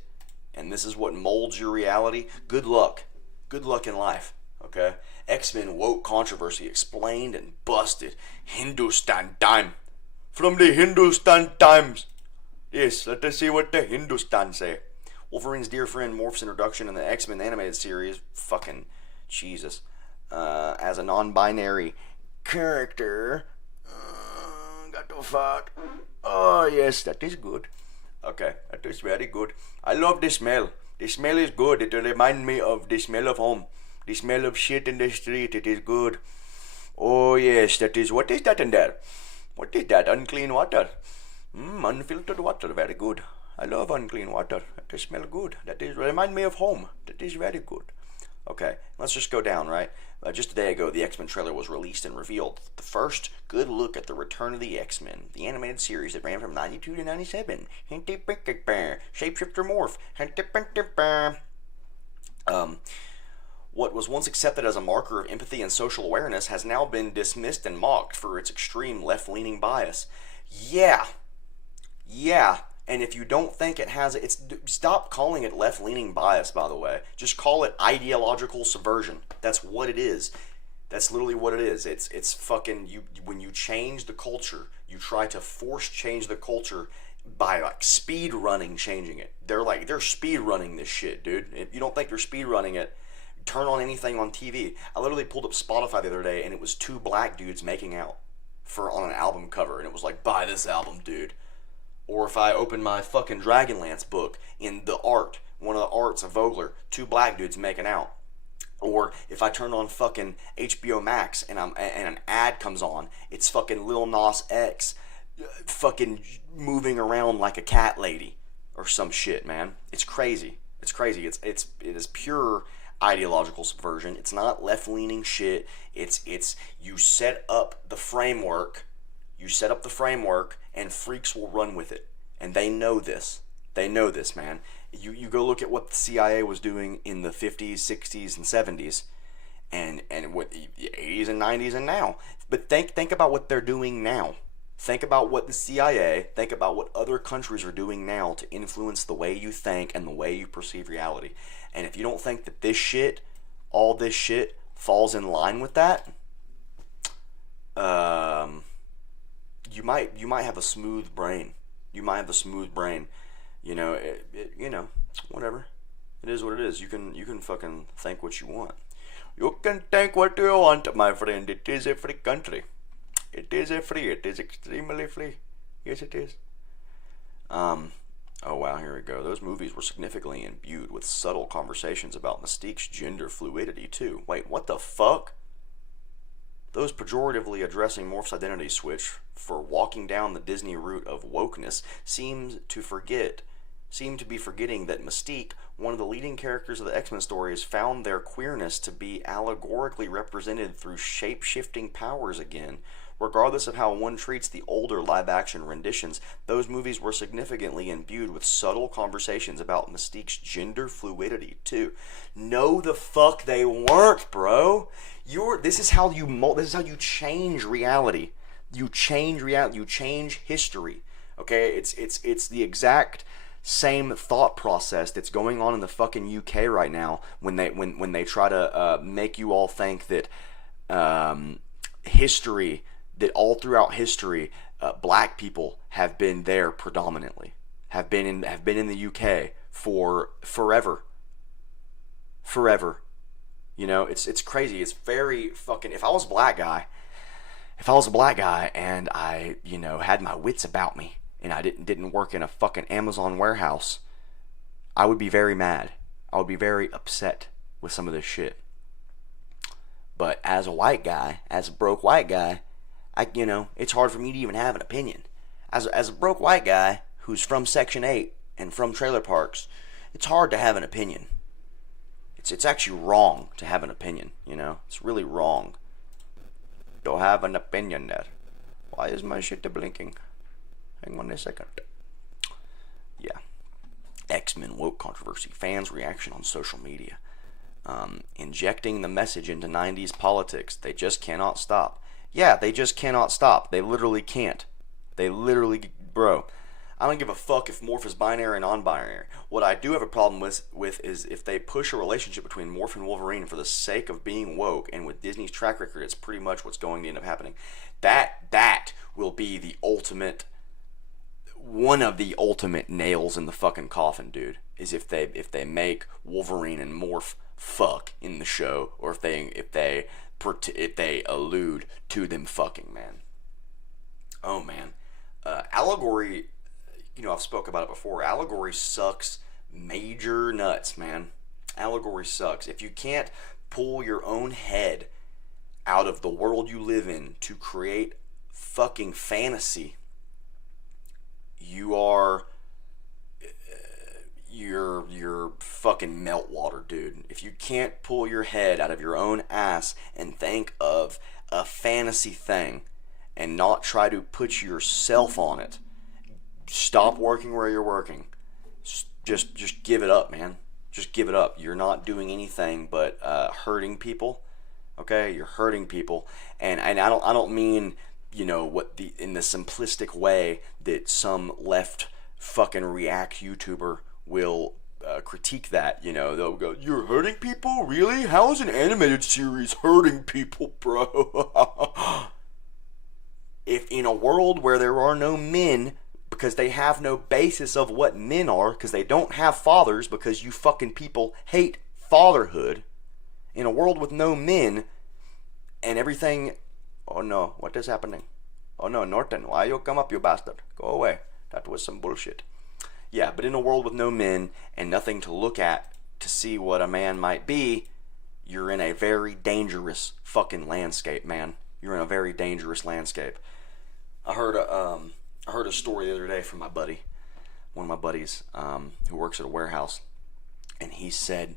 and this is what molds your reality, good luck in life, okay? X-Men woke controversy explained and busted. Hindustan time. From the Hindustan Times. Yes, let us see what the Hindustan say. Wolverine's dear friend Morph's introduction in the X-Men animated series, fucking Jesus, as a non-binary character. Got to fuck. Oh yes, that is good. Okay, that is very good. I love the smell. The smell is good. It reminds me of the smell of home. The smell of shit in the street. It is good. Oh yes, that is. What is that in there? What is that? Unclean water. Unfiltered water. Very good. I love unclean water. That smells good. That is remind me of home. That is very good. Okay, let's just go down, right? Just a day ago, the X-Men trailer was released and revealed the first good look at the return of the X-Men, the animated series that ran from 92 to 97. Shapeshifter Morph. What was once accepted as a marker of empathy and social awareness has now been dismissed and mocked for its extreme left-leaning bias. Yeah. And if you don't think it has, stop calling it left-leaning bias, by the way. Just call it ideological subversion. That's what it is. That's literally what it is. It's fucking, when you change the culture, you try to force change the culture by like speed running changing it. They're speed running this shit, dude. If you don't think they're speed running it, turn on anything on TV. I literally pulled up Spotify the other day and it was two black dudes making out on an album cover, and it was like, buy this album, dude. Or if I open my fucking Dragonlance book, in the art, one of the arts of Vogler, two black dudes making out. Or if I turn on fucking HBO Max and an ad comes on, it's fucking Lil Nas X fucking moving around like a cat lady or some shit, man. It's crazy. It's crazy. It is pure ideological subversion. It's not left-leaning shit. It's you set up the framework. You set up the framework, and freaks will run with it. And they know this. They know this, man. You go look at what the CIA was doing in the 50s, 60s, and 70s, and what the 80s and 90s and now. But think about what they're doing now. Think about what the CIA, think about what other countries are doing now to influence the way you think and the way you perceive reality. And if you don't think that this shit, all this shit, falls in line with that, you might have a smooth brain. You might have a smooth brain. You know, whatever. It is what it is. You can fucking think what you want. You can think what you want, my friend. It is a free country. It is extremely free. Yes, it is. Oh wow, here we go. Those movies were significantly imbued with subtle conversations about Mystique's gender fluidity too. Wait, what the fuck? Those pejoratively addressing Morph's identity switch for walking down the Disney route of wokeness seem to be forgetting that Mystique, one of the leading characters of the X-Men stories, found their queerness to be allegorically represented through shape-shifting powers again. Regardless of how one treats the older live-action renditions, those movies were significantly imbued with subtle conversations about Mystique's gender fluidity too. No, the fuck they weren't, bro. This is how you change reality. You change reality. You change history. Okay, it's the exact same thought process that's going on in the fucking UK right now when they try to make you all think that history. That all throughout history, black people have been there predominantly, have been in the UK for forever. You know, it's crazy. It's very fucking. If I was a black guy and I, had my wits about me and I didn't work in a fucking Amazon warehouse, I would be very mad. I would be very upset with some of this shit. But as a white guy, as a broke white guy, it's hard for me to even have an opinion. As a broke white guy who's from Section 8 and from trailer parks, it's hard to have an opinion. It's actually wrong to have an opinion, It's really wrong. Don't have an opinion there. Why is my shit blinking? Hang on a second. Yeah. X-Men woke controversy. Fans' reaction on social media. Injecting the message into 90s politics. They just cannot stop. Yeah, they just cannot stop. They literally can't. Bro, I don't give a fuck if Morph is binary or non-binary. What I do have a problem with is if they push a relationship between Morph and Wolverine for the sake of being woke, and with Disney's track record, it's pretty much what's going to end up happening. That will be the ultimate, one of the ultimate nails in the fucking coffin, dude. Is if they make Wolverine and Morph fuck in the show, or if they allude to them fucking, man. Oh man, Allegory. I've spoke about it before. Allegory sucks major nuts, man. Allegory sucks. If you can't pull your own head out of the world you live in to create fucking fantasy, you're fucking meltwater, dude. If you can't pull your head out of your own ass and think of a fantasy thing and not try to put yourself on it, stop working where you're working. Just give it up, man. Just give it up. You're not doing anything but hurting people. Okay, you're hurting people, and I don't mean in the simplistic way that some left fucking react YouTuber will critique that. They'll go, "You're hurting people, really? How is an animated series hurting people, bro?" If in a world where there are no men, because they have no basis of what men are, because they don't have fathers, because you fucking people hate fatherhood, in a world with no men and everything. Oh no, what is happening? Oh no, Norton, why you come up, you bastard? Go away. That was some bullshit. Yeah, but in a world with no men and nothing to look at to see what a man might be, you're in a very dangerous fucking landscape, man. You're in a very dangerous landscape. I heard a story the other day from my buddy, one of my buddies, who works at a warehouse, and he said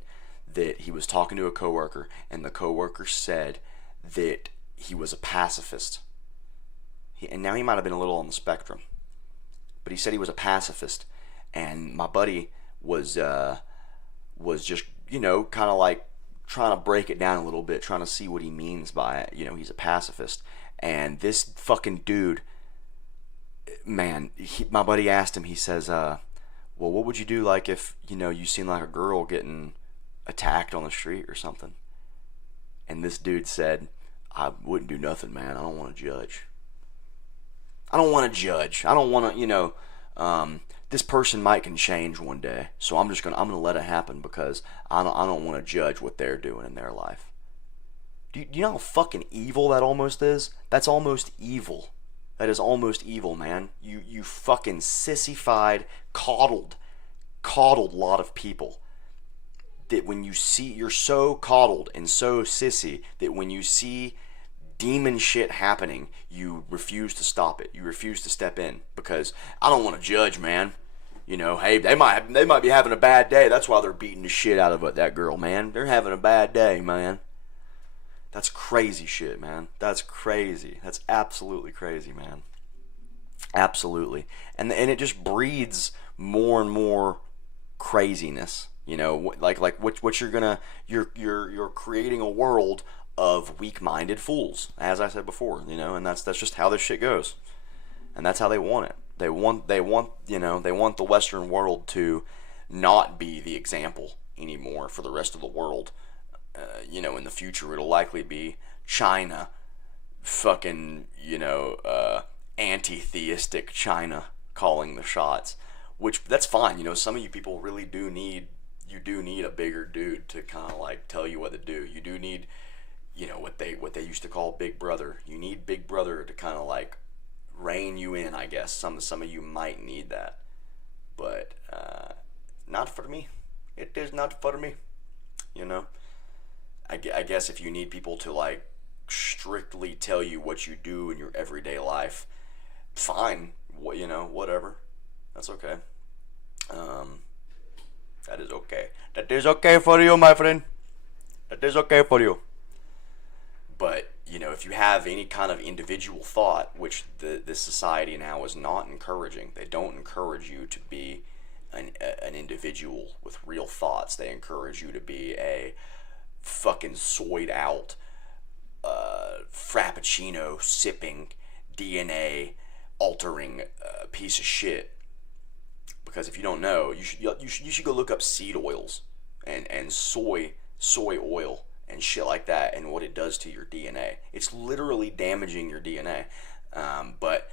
that he was talking to a coworker, and the coworker said that he was a pacifist. And now he might have been a little on the spectrum, but he said he was a pacifist, and my buddy was just kind of like trying to break it down a little bit, trying to see what he means by it. He's a pacifist, and this fucking dude. Man, my buddy asked him, he says, well, what would you do like if, you seen like a girl getting attacked on the street or something? And this dude said, I wouldn't do nothing, man. I don't want to judge. I don't want to, this person can change one day, so I'm gonna let it happen because I don't want to judge what they're doing in their life. Do you know how fucking evil that almost is? That's almost evil. That is almost evil, man. You fucking sissified, coddled lot of people. That when you see, you're so coddled and so sissy that when you see demon shit happening, you refuse to stop it. You refuse to step in because I don't want to judge, man. Hey, they might be having a bad day. That's why they're beating the shit out of that girl, man. They're having a bad day, man. That's crazy shit, man. That's crazy. That's absolutely crazy, man. Absolutely. And it just breeds more and more craziness. Like what you're creating a world of weak-minded fools, as I said before, and that's just how this shit goes. And that's how they want it. They want the Western world to not be the example anymore for the rest of the world. In the future, it'll likely be China, fucking, anti-theistic China calling the shots, which that's fine. Some of you people really do need a bigger dude to kind of like tell you what to do. You do need, what they used to call Big Brother. You need Big Brother to kind of like rein you in, I guess. Some of you might need that, but not for me. It is not for me. You know? I guess if you need people to, like, strictly tell you what you do in your everyday life, fine. You know, whatever. That's okay. That is okay. That is okay for you, my friend. That is okay for you. But, you know, if you have any kind of individual thought, which this society now is not encouraging, they don't encourage you to be an individual with real thoughts. They encourage you to be a fucking soyed out, frappuccino sipping, DNA altering piece of shit. Because if you don't know, you should go look up seed oils and soy oil and shit like that, and what it does to your DNA. It's literally damaging your DNA. But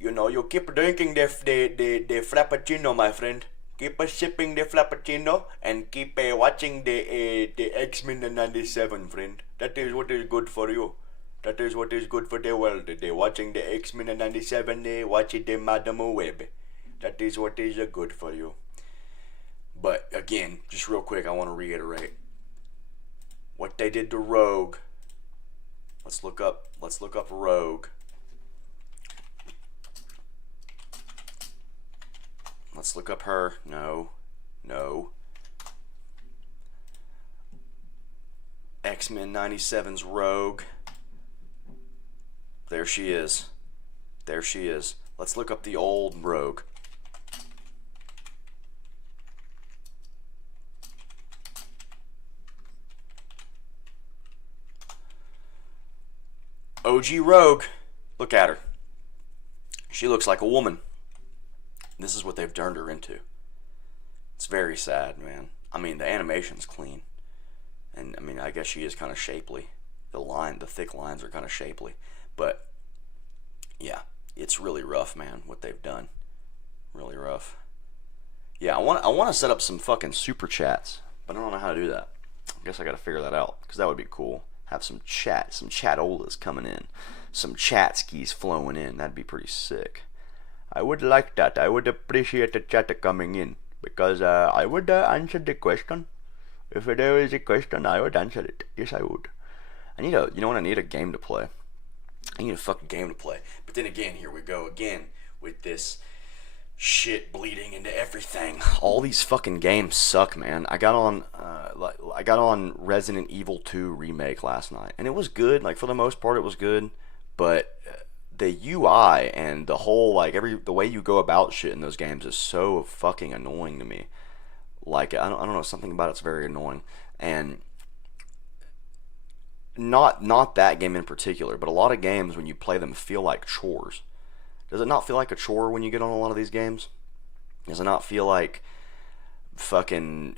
you know, you keep drinking the frappuccino, my friend. Keep sipping the frappuccino and keep watching the X-Men 97, friend. That is what is good for you. That is what is good for the world. They watching the X-Men 97, they watching the Madam Web. That is what is good for you. But again, just real quick, I want to reiterate what they did to Rogue. Let's look up Rogue. Let's look up her. No. X-Men 97's Rogue. There she is. Let's look up the old Rogue. OG Rogue. Look at her. She looks like a woman. This is what they've turned her into. It's very sad, man. I mean, the animation's clean. And, I mean, I guess she is kind of shapely. The thick lines are kind of shapely. But, yeah, it's really rough, man, what they've done. Really rough. Yeah, I want to set up some fucking super chats, but I don't know how to do that. I guess I got to figure that out, because that would be cool. Have some chatolas coming in. Some chat skis flowing in. That'd be pretty sick. I would like that. I would appreciate the chat coming in, because I would answer the question. If there is a question, I would answer it. Yes, I would. I need a game to play. I need a fucking game to play. But then again, here we go again with this shit bleeding into everything. All these fucking games suck, man. I got on Resident Evil 2 remake last night, and it was good. Like, for the most part, it was good. But the UI and the whole, like, the way you go about shit in those games is so fucking annoying to me. Like, I don't know, something about it's very annoying. And not that game in particular, but a lot of games, when you play them, feel like chores. Does it not feel like a chore when you get on a lot of these games? Does it not feel like fucking,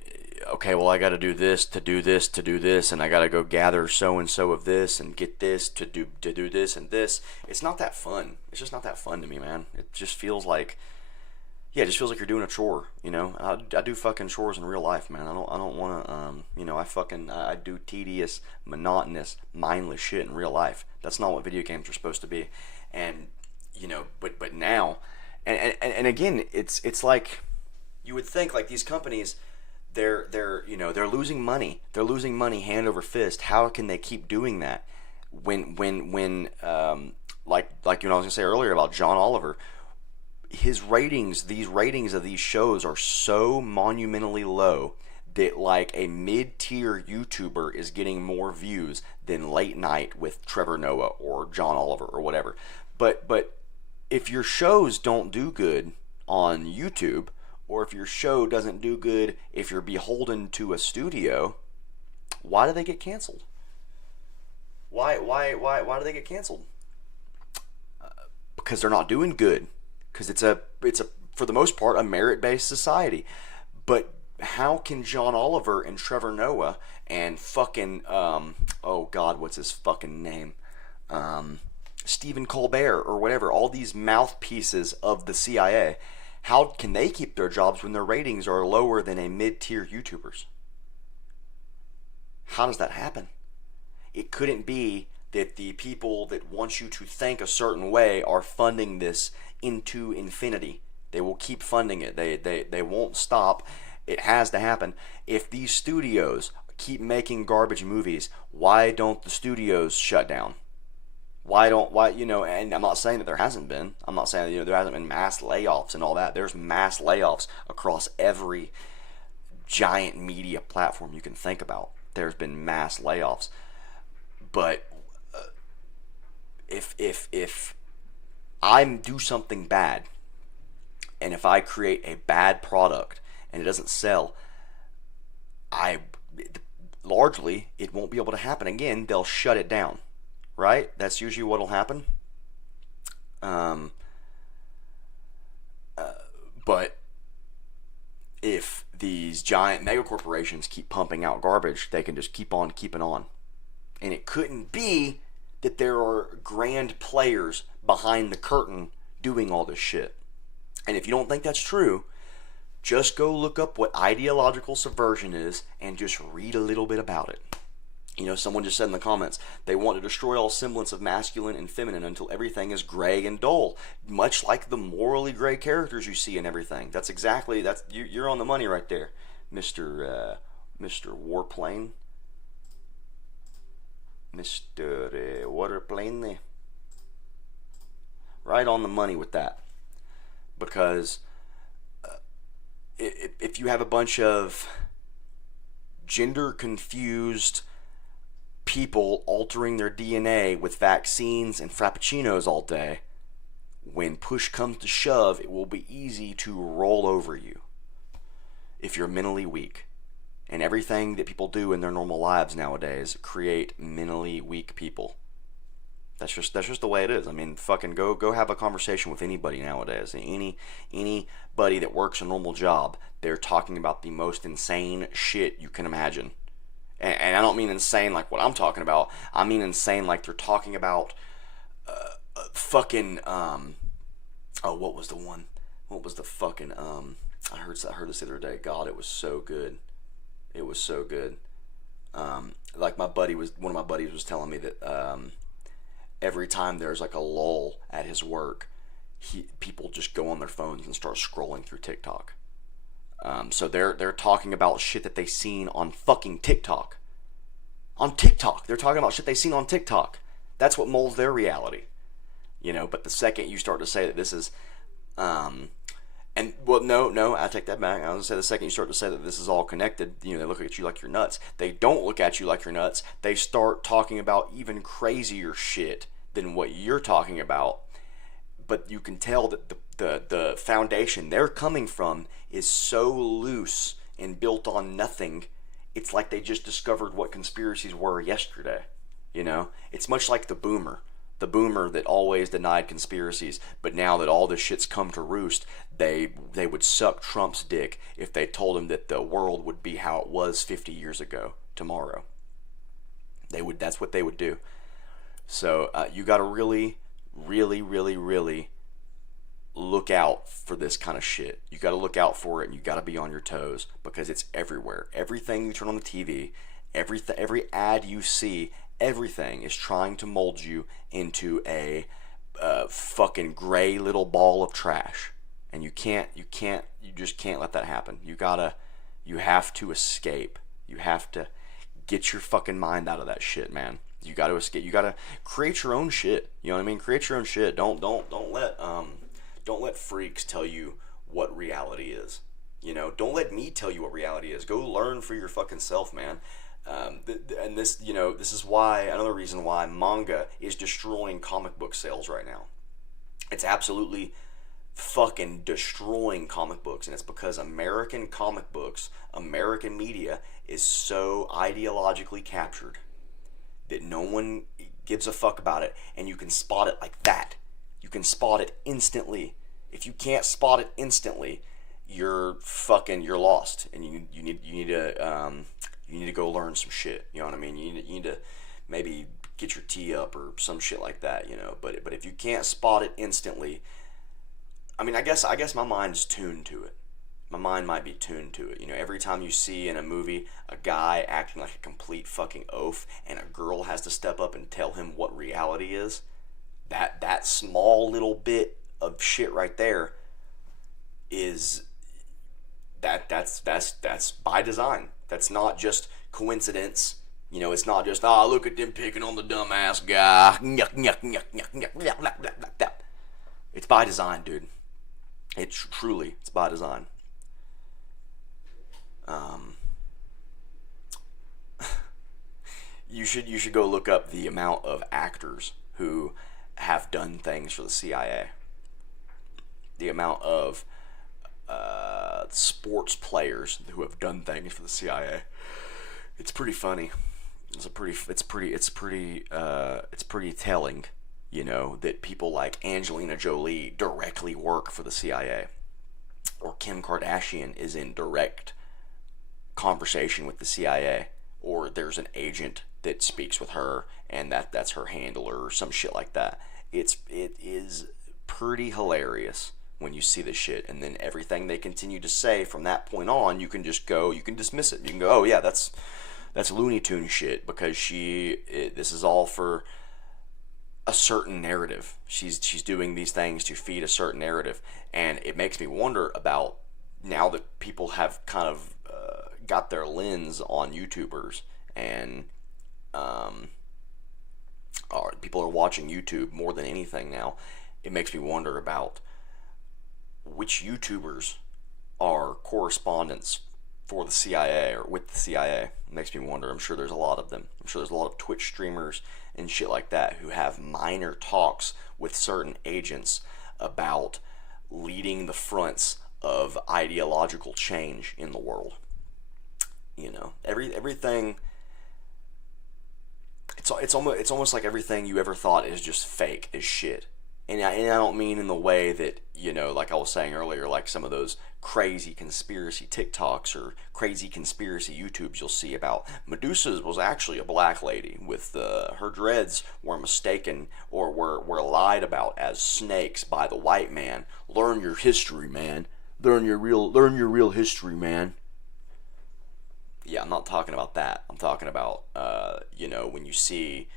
okay, well, I gotta do this to do this to do this, and I gotta go gather so and so of this and get this to do this and this? It's not that fun. It's just not that fun to me, man. It just feels like, yeah, it just feels like you're doing a chore, you know? I do fucking chores in real life, man. I don't want to, you know, I do tedious, monotonous, mindless shit in real life. That's not what video games are supposed to be. And, you know, but now, and again, it's like, you would think, like, these companies, they're losing money. They're losing money hand over fist. How can they keep doing that when like you know, I was gonna say earlier about John Oliver, these ratings of these shows are so monumentally low that, like, a mid-tier YouTuber is getting more views than Late Night with Trevor Noah or John Oliver or whatever. But if your shows don't do good on YouTube, or if your show doesn't do good if you're beholden to a studio, why do they get canceled? Why do they get canceled? Because they're not doing good. Because it's a for the most part, a merit-based society. But how can John Oliver and Trevor Noah and fucking oh god, what's his fucking name? Stephen Colbert or whatever, all these mouthpieces of the CIA, how can they keep their jobs when their ratings are lower than a mid-tier YouTubers? How does that happen? It couldn't be that the people that want you to think a certain way are funding this into infinity. They will keep funding it. They won't stop. It has to happen. If these studios keep making garbage movies, why don't the studios shut down? Why, and I'm not saying that there hasn't been. I'm not saying that, there hasn't been mass layoffs and all that. There's mass layoffs across every giant media platform you can think about. There's been mass layoffs. But if I do something bad, and if I create a bad product and it doesn't sell, largely it won't be able to happen again. They'll shut it down. Right? That's usually what'll happen. But if these giant mega corporations keep pumping out garbage, they can just keep on keeping on. And it couldn't be that there are grand players behind the curtain doing all this shit. And if you don't think that's true, just go look up what ideological subversion is and just read a little bit about it. Someone just said in the comments, they want to destroy all semblance of masculine and feminine until everything is gray and dull, much like the morally gray characters you see in everything. You're on the money right there, Mr. Warplane, Mr. Waterplane. Right on the money with that, because if you have a bunch of gender confused people altering their DNA with vaccines and frappuccinos all day, when push comes to shove, it will be easy to roll over you if you're mentally weak. And everything that people do in their normal lives nowadays create mentally weak people. That's just the way it is. I mean, fucking go have a conversation with anybody nowadays. Anybody that works a normal job, they're talking about the most insane shit you can imagine. And I don't mean insane like what I'm talking about. I mean insane like they're talking about fucking what was the one? What was the fucking I heard this the other day. God, it was so good. It was so good. Like one of my buddies was telling me that every time there's like a lull at his work, people just go on their phones and start scrolling through TikTok. So they're talking about shit that they seen on fucking TikTok. On TikTok, they're talking about shit they seen on TikTok. That's what molds their reality, But the second you start to say that this is, no, I take that back. I was gonna say the second you start to say that this is all connected, they look at you like you're nuts. They don't look at you like you're nuts. They start talking about even crazier shit than what you're talking about. But you can tell that the foundation they're coming from is so loose and built on nothing. It's like they just discovered what conspiracies were yesterday. It's much like the boomer that always denied conspiracies, but now that all this shit's come to roost, they would suck Trump's dick if they told him that the world would be how it was 50 years ago tomorrow. That's what they would do. So you got to really, really, really, really look out for this kind of shit. You got to look out for it, and you got to be on your toes, because it's everywhere. Everything you turn on the TV, every ad you see, everything is trying to mold you into a fucking gray little ball of trash. And you just can't let that happen. You have to escape. You have to get your fucking mind out of that shit, man. You got to escape. You got to create your own shit. You know what I mean? Create your own shit. Don't let freaks tell you what reality is. Don't let me tell you what reality is. Go learn for your fucking self, man. And this is why, another reason why manga is destroying comic book sales right now. It's absolutely fucking destroying comic books, and it's because American comic books, American media is so ideologically captured that no one gives a fuck about it, and you can spot it like that. You can spot it instantly. If you can't spot it instantly, you're lost, and you need to go learn some shit. You know what I mean? You need to maybe get your tea up or some shit like that. But if you can't spot it instantly, I mean, I guess my mind's tuned to it. My mind might be tuned to it. Every time you see in a movie a guy acting like a complete fucking oaf, and a girl has to step up and tell him what reality is, that small little bit of shit right there is that's by design. That's not just coincidence. You know, it's not just, look at them picking on the dumbass guy. It's by design, dude. It's by design. You should go look up the amount of actors who have done things for the CIA. The amount of sports players who have done things for the CIA. It's pretty funny. It's pretty telling, you know, that people like Angelina Jolie directly work for the CIA, or Kim Kardashian is in direct conversation with the CIA, or there's an agent that speaks with her and that's her handler or some shit like that. It is pretty hilarious when you see this shit, and then everything they continue to say from that point on, you can dismiss it. You can go, oh yeah, that's Looney Tune shit, because this is all for a certain narrative. She's doing these things to feed a certain narrative, and it makes me wonder about, now that people have kind of got their lens on YouTubers, and people are watching YouTube more than anything now. It makes me wonder about which YouTubers are correspondents for the CIA or with the CIA. It makes me wonder. I'm sure there's a lot of them. I'm sure there's a lot of Twitch streamers and shit like that who have minor talks with certain agents about leading the fronts of ideological change in the world. You know, everything. It's almost like everything you ever thought is just fake is shit. And I don't mean in the way that, you know, like I was saying earlier, like some of those crazy conspiracy TikToks or crazy conspiracy YouTubes you'll see about Medusa was actually a black lady with her dreads were mistaken or were lied about as snakes by the white man. Learn your history, man. Learn your real history, man. Yeah, I'm not talking about that. I'm talking about, you know, when you see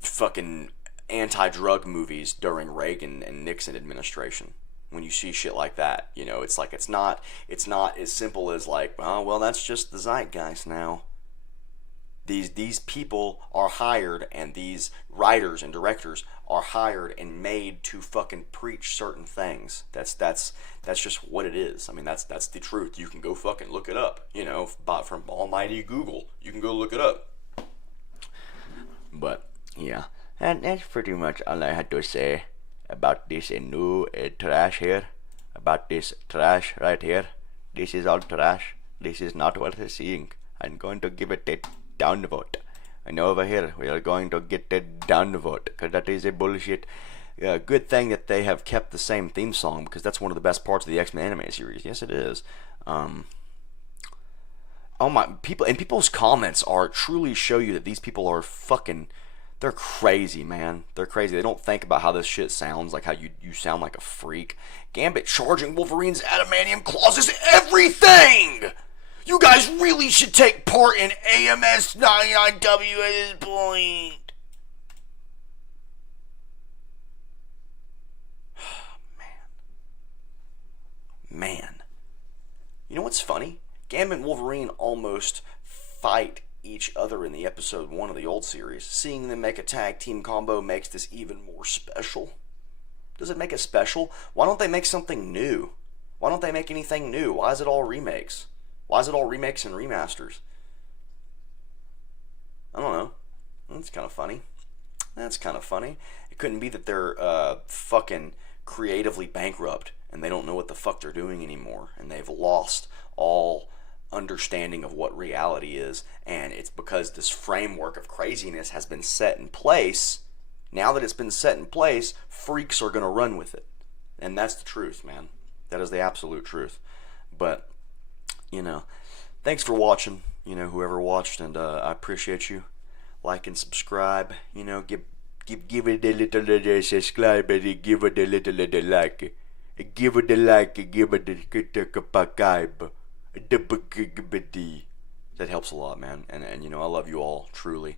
fucking anti-drug movies during Reagan and Nixon administration. When you see shit like that, you know, it's like it's not as simple as like, oh well, that's just the zeitgeist now. These people are hired, and these writers and directors are hired and made to fucking preach certain things. That's just what it is. I mean, that's the truth. You can go fucking look it up, you know, from almighty Google. You can go look it up. But yeah. And that's pretty much all I had to say about this new trash here. About this trash right here. This is all trash. This is not worth seeing. I'm going to give it a downvote. And over here, we are going to get a downvote, because that is a bullshit. Good thing that they have kept the same theme song, because that's one of the best parts of the X-Men anime series. Yes, it is. Oh my, people's comments are truly show you that these people are fucking... They're crazy, man. They're crazy. They don't think about how this shit sounds, like how you sound like a freak. Gambit charging Wolverine's adamantium claws is everything! You guys really should take part in AMS 99W at this point. Man. You know what's funny? Gambit and Wolverine almost fight each other in the episode 1 of the old series. Seeing them make a tag team combo makes this even more special. Does it make it special? Why don't they make something new? Why don't they make anything new? Why is it all remakes? Why is it all remakes and remasters? I don't know. That's kind of funny. That's kind of funny. It couldn't be that they're fucking creatively bankrupt and they don't know what the fuck they're doing anymore, and they've lost all understanding of what reality is, and it's because this framework of craziness has been set in place. Now that it's been set in place, freaks are going to run with it. And that's the truth, man. That is the absolute truth. But, you know, thanks for watching, you know, whoever watched, and I appreciate you. Like and subscribe, you know, give it a little subscribe, and give it a little like. Give it a like, give it a subscribe. That helps a lot, man. And you know, I love you all, truly.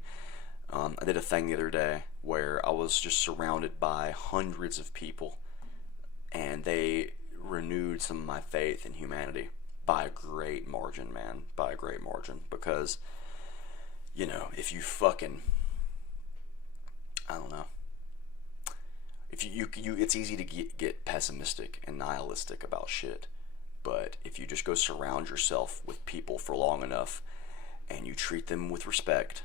I did a thing the other day where I was just surrounded by hundreds of people, and they renewed some of my faith in humanity by a great margin, man. By a great margin. Because, you know, if you fucking, I don't know. If you it's easy to get pessimistic and nihilistic about shit. But if you just go surround yourself with people for long enough and you treat them with respect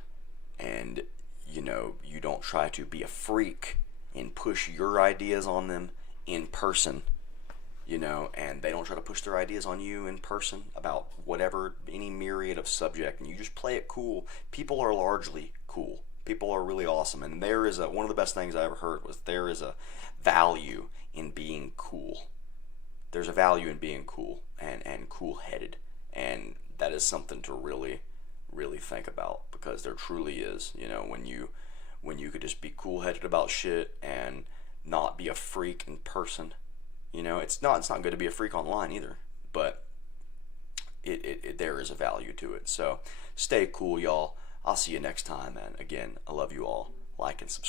and, you know, you don't try to be a freak and push your ideas on them in person, you know, and they don't try to push their ideas on you in person about whatever, any myriad of subject, and you just play it cool. People are largely cool. People are really awesome, and there is one of the best things I ever heard was there is a value in being cool. There's a value in being cool and cool-headed, and that is something to really, really think about, because there truly is, you know, when you could just be cool-headed about shit and not be a freak in person. You know, it's not good to be a freak online either, but there is a value to it. So stay cool, y'all. I'll see you next time, and again, I love you all. Like and subscribe.